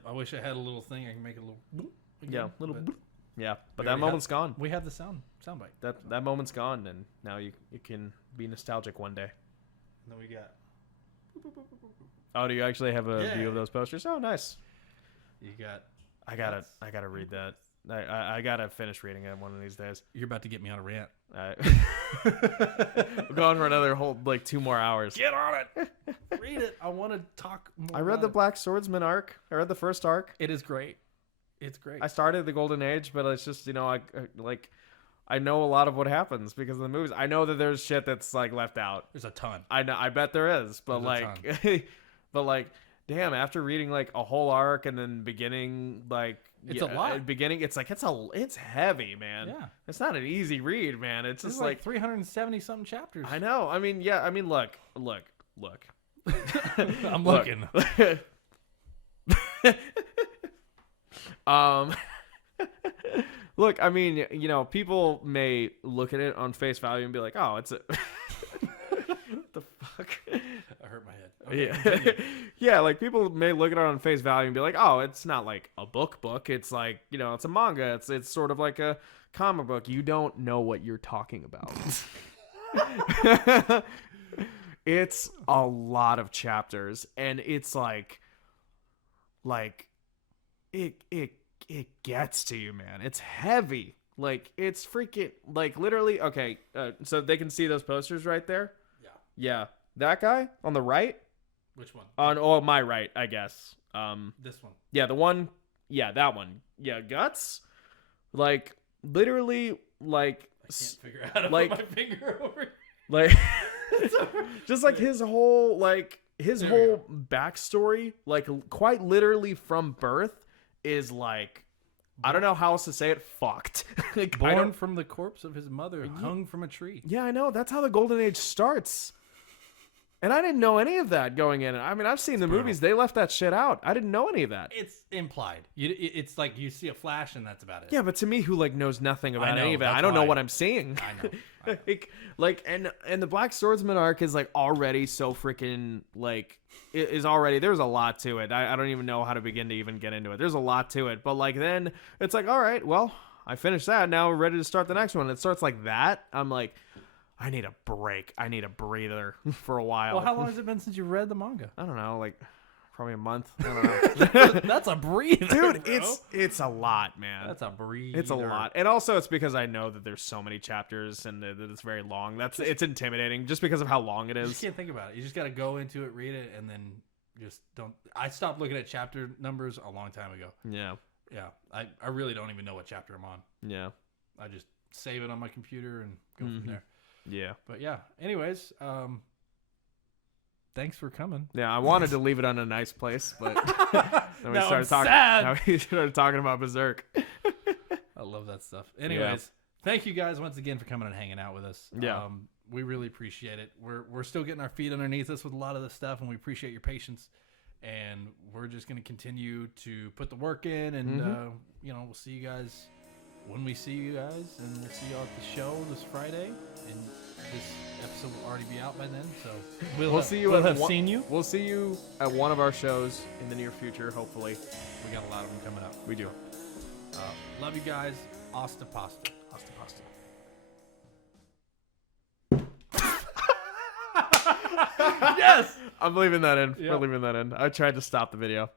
I wish I had a little thing I can make a little. Boop again, Yeah, little. but boop. Yeah, but we that already moment's gone. We have the soundbite. That moment's gone, and now you can be nostalgic one day. And then we got. Oh, do you actually have a Yeah. view of those posters? Oh, nice. You got. I gotta read that. I gotta finish reading it one of these days. You're about to get me on a rant. We're going for another whole 2 more hours. Get on it. Read it. I want to talk more. I read the about Black Swordsman arc. I read the first arc. it. It is great. It's great. I started the Golden Age, but it's just I know a lot of what happens because of the movies. I know that there's shit that's left out. There's a ton. I know. I bet there is, but There's damn. After reading a whole arc and then beginning It's a lot. Beginning, it's heavy, man. Yeah. It's not an easy read, man. It's There's just 370 something chapters. I know. I mean, yeah. I mean, look. I'm Look. looking. Look, I mean, people may look at it on face value and be like, "Oh, it's a what the fuck." I hurt my head. Okay, Yeah, continue. yeah. People may look at it on face value and be like, "Oh, it's not like a book. It's it's a manga. It's sort of like a comic book." You don't know what you're talking about. It's a lot of chapters, and it's it gets to you, man. It's heavy. It's freaking literally. Okay, so they can see those posters right there. Yeah, that guy on the right. Which one? On my right, I guess. This one. Yeah, the one. Yeah, that one. Yeah, Guts. Literally, I can't figure out how to put my finger over. Just his whole his There we whole backstory, quite literally from birth, is I don't know how else to say it. Fucked. I Born don't- from the corpse of his mother, hung from a tree. Yeah, I know. That's how the Golden Age starts. And I didn't know any of that going in. I mean, I've seen the brutal. movies. They left that shit out. I didn't know any of that. It's implied. It's like you see a flash and that's about it. Yeah, but to me, who knows nothing about know, any of it, that's I don't know why. what I'm seeing. I know. And the Black Swordsman arc is already so freaking it is already, there's a lot to it. I don't even know how to begin to even get into it. There's a lot to it, but then it's all right, well, I finished that. Now we're ready to start the next one. It starts like that. I'm I need a break. I need a breather for a while. Well, how long has it been since you read the manga? I don't know, probably a month. I don't know. That's a breather, Dude, bro. it's a lot, man. That's a breather. It's a lot. And also it's because I know that there's so many chapters and that it's very long. It's intimidating just because of how long it You is. just can't think about it. You just got to go into it, read it, and then just don't. I stopped looking at chapter numbers a long time ago. Yeah. Yeah, I really don't even know what chapter I'm on. Yeah. I just save it on my computer and go from there. Yeah. But yeah, anyways, thanks for coming. Yeah, I wanted to leave it on a nice place, but then we Now started I'm talking. sad. Now we started talking about Berserk. I love that stuff. Anyways, thank you guys once again for coming and hanging out with us. Yeah. We really appreciate it. We're still getting our feet underneath us with a lot of this stuff, and we appreciate your patience. And we're just going to continue to put the work in, and we'll see you guys when we see you guys, and we'll see y'all at the show this Friday. And this episode will already be out by then, so We'll see you We'll at have seen you. We'll see you at one of our shows in the near future, hopefully. We got a lot of them coming up. We do. Love you guys. Asta pasta. Hasta pasta. I'm leaving that in. Yeah. We're leaving that in. I tried to stop the video.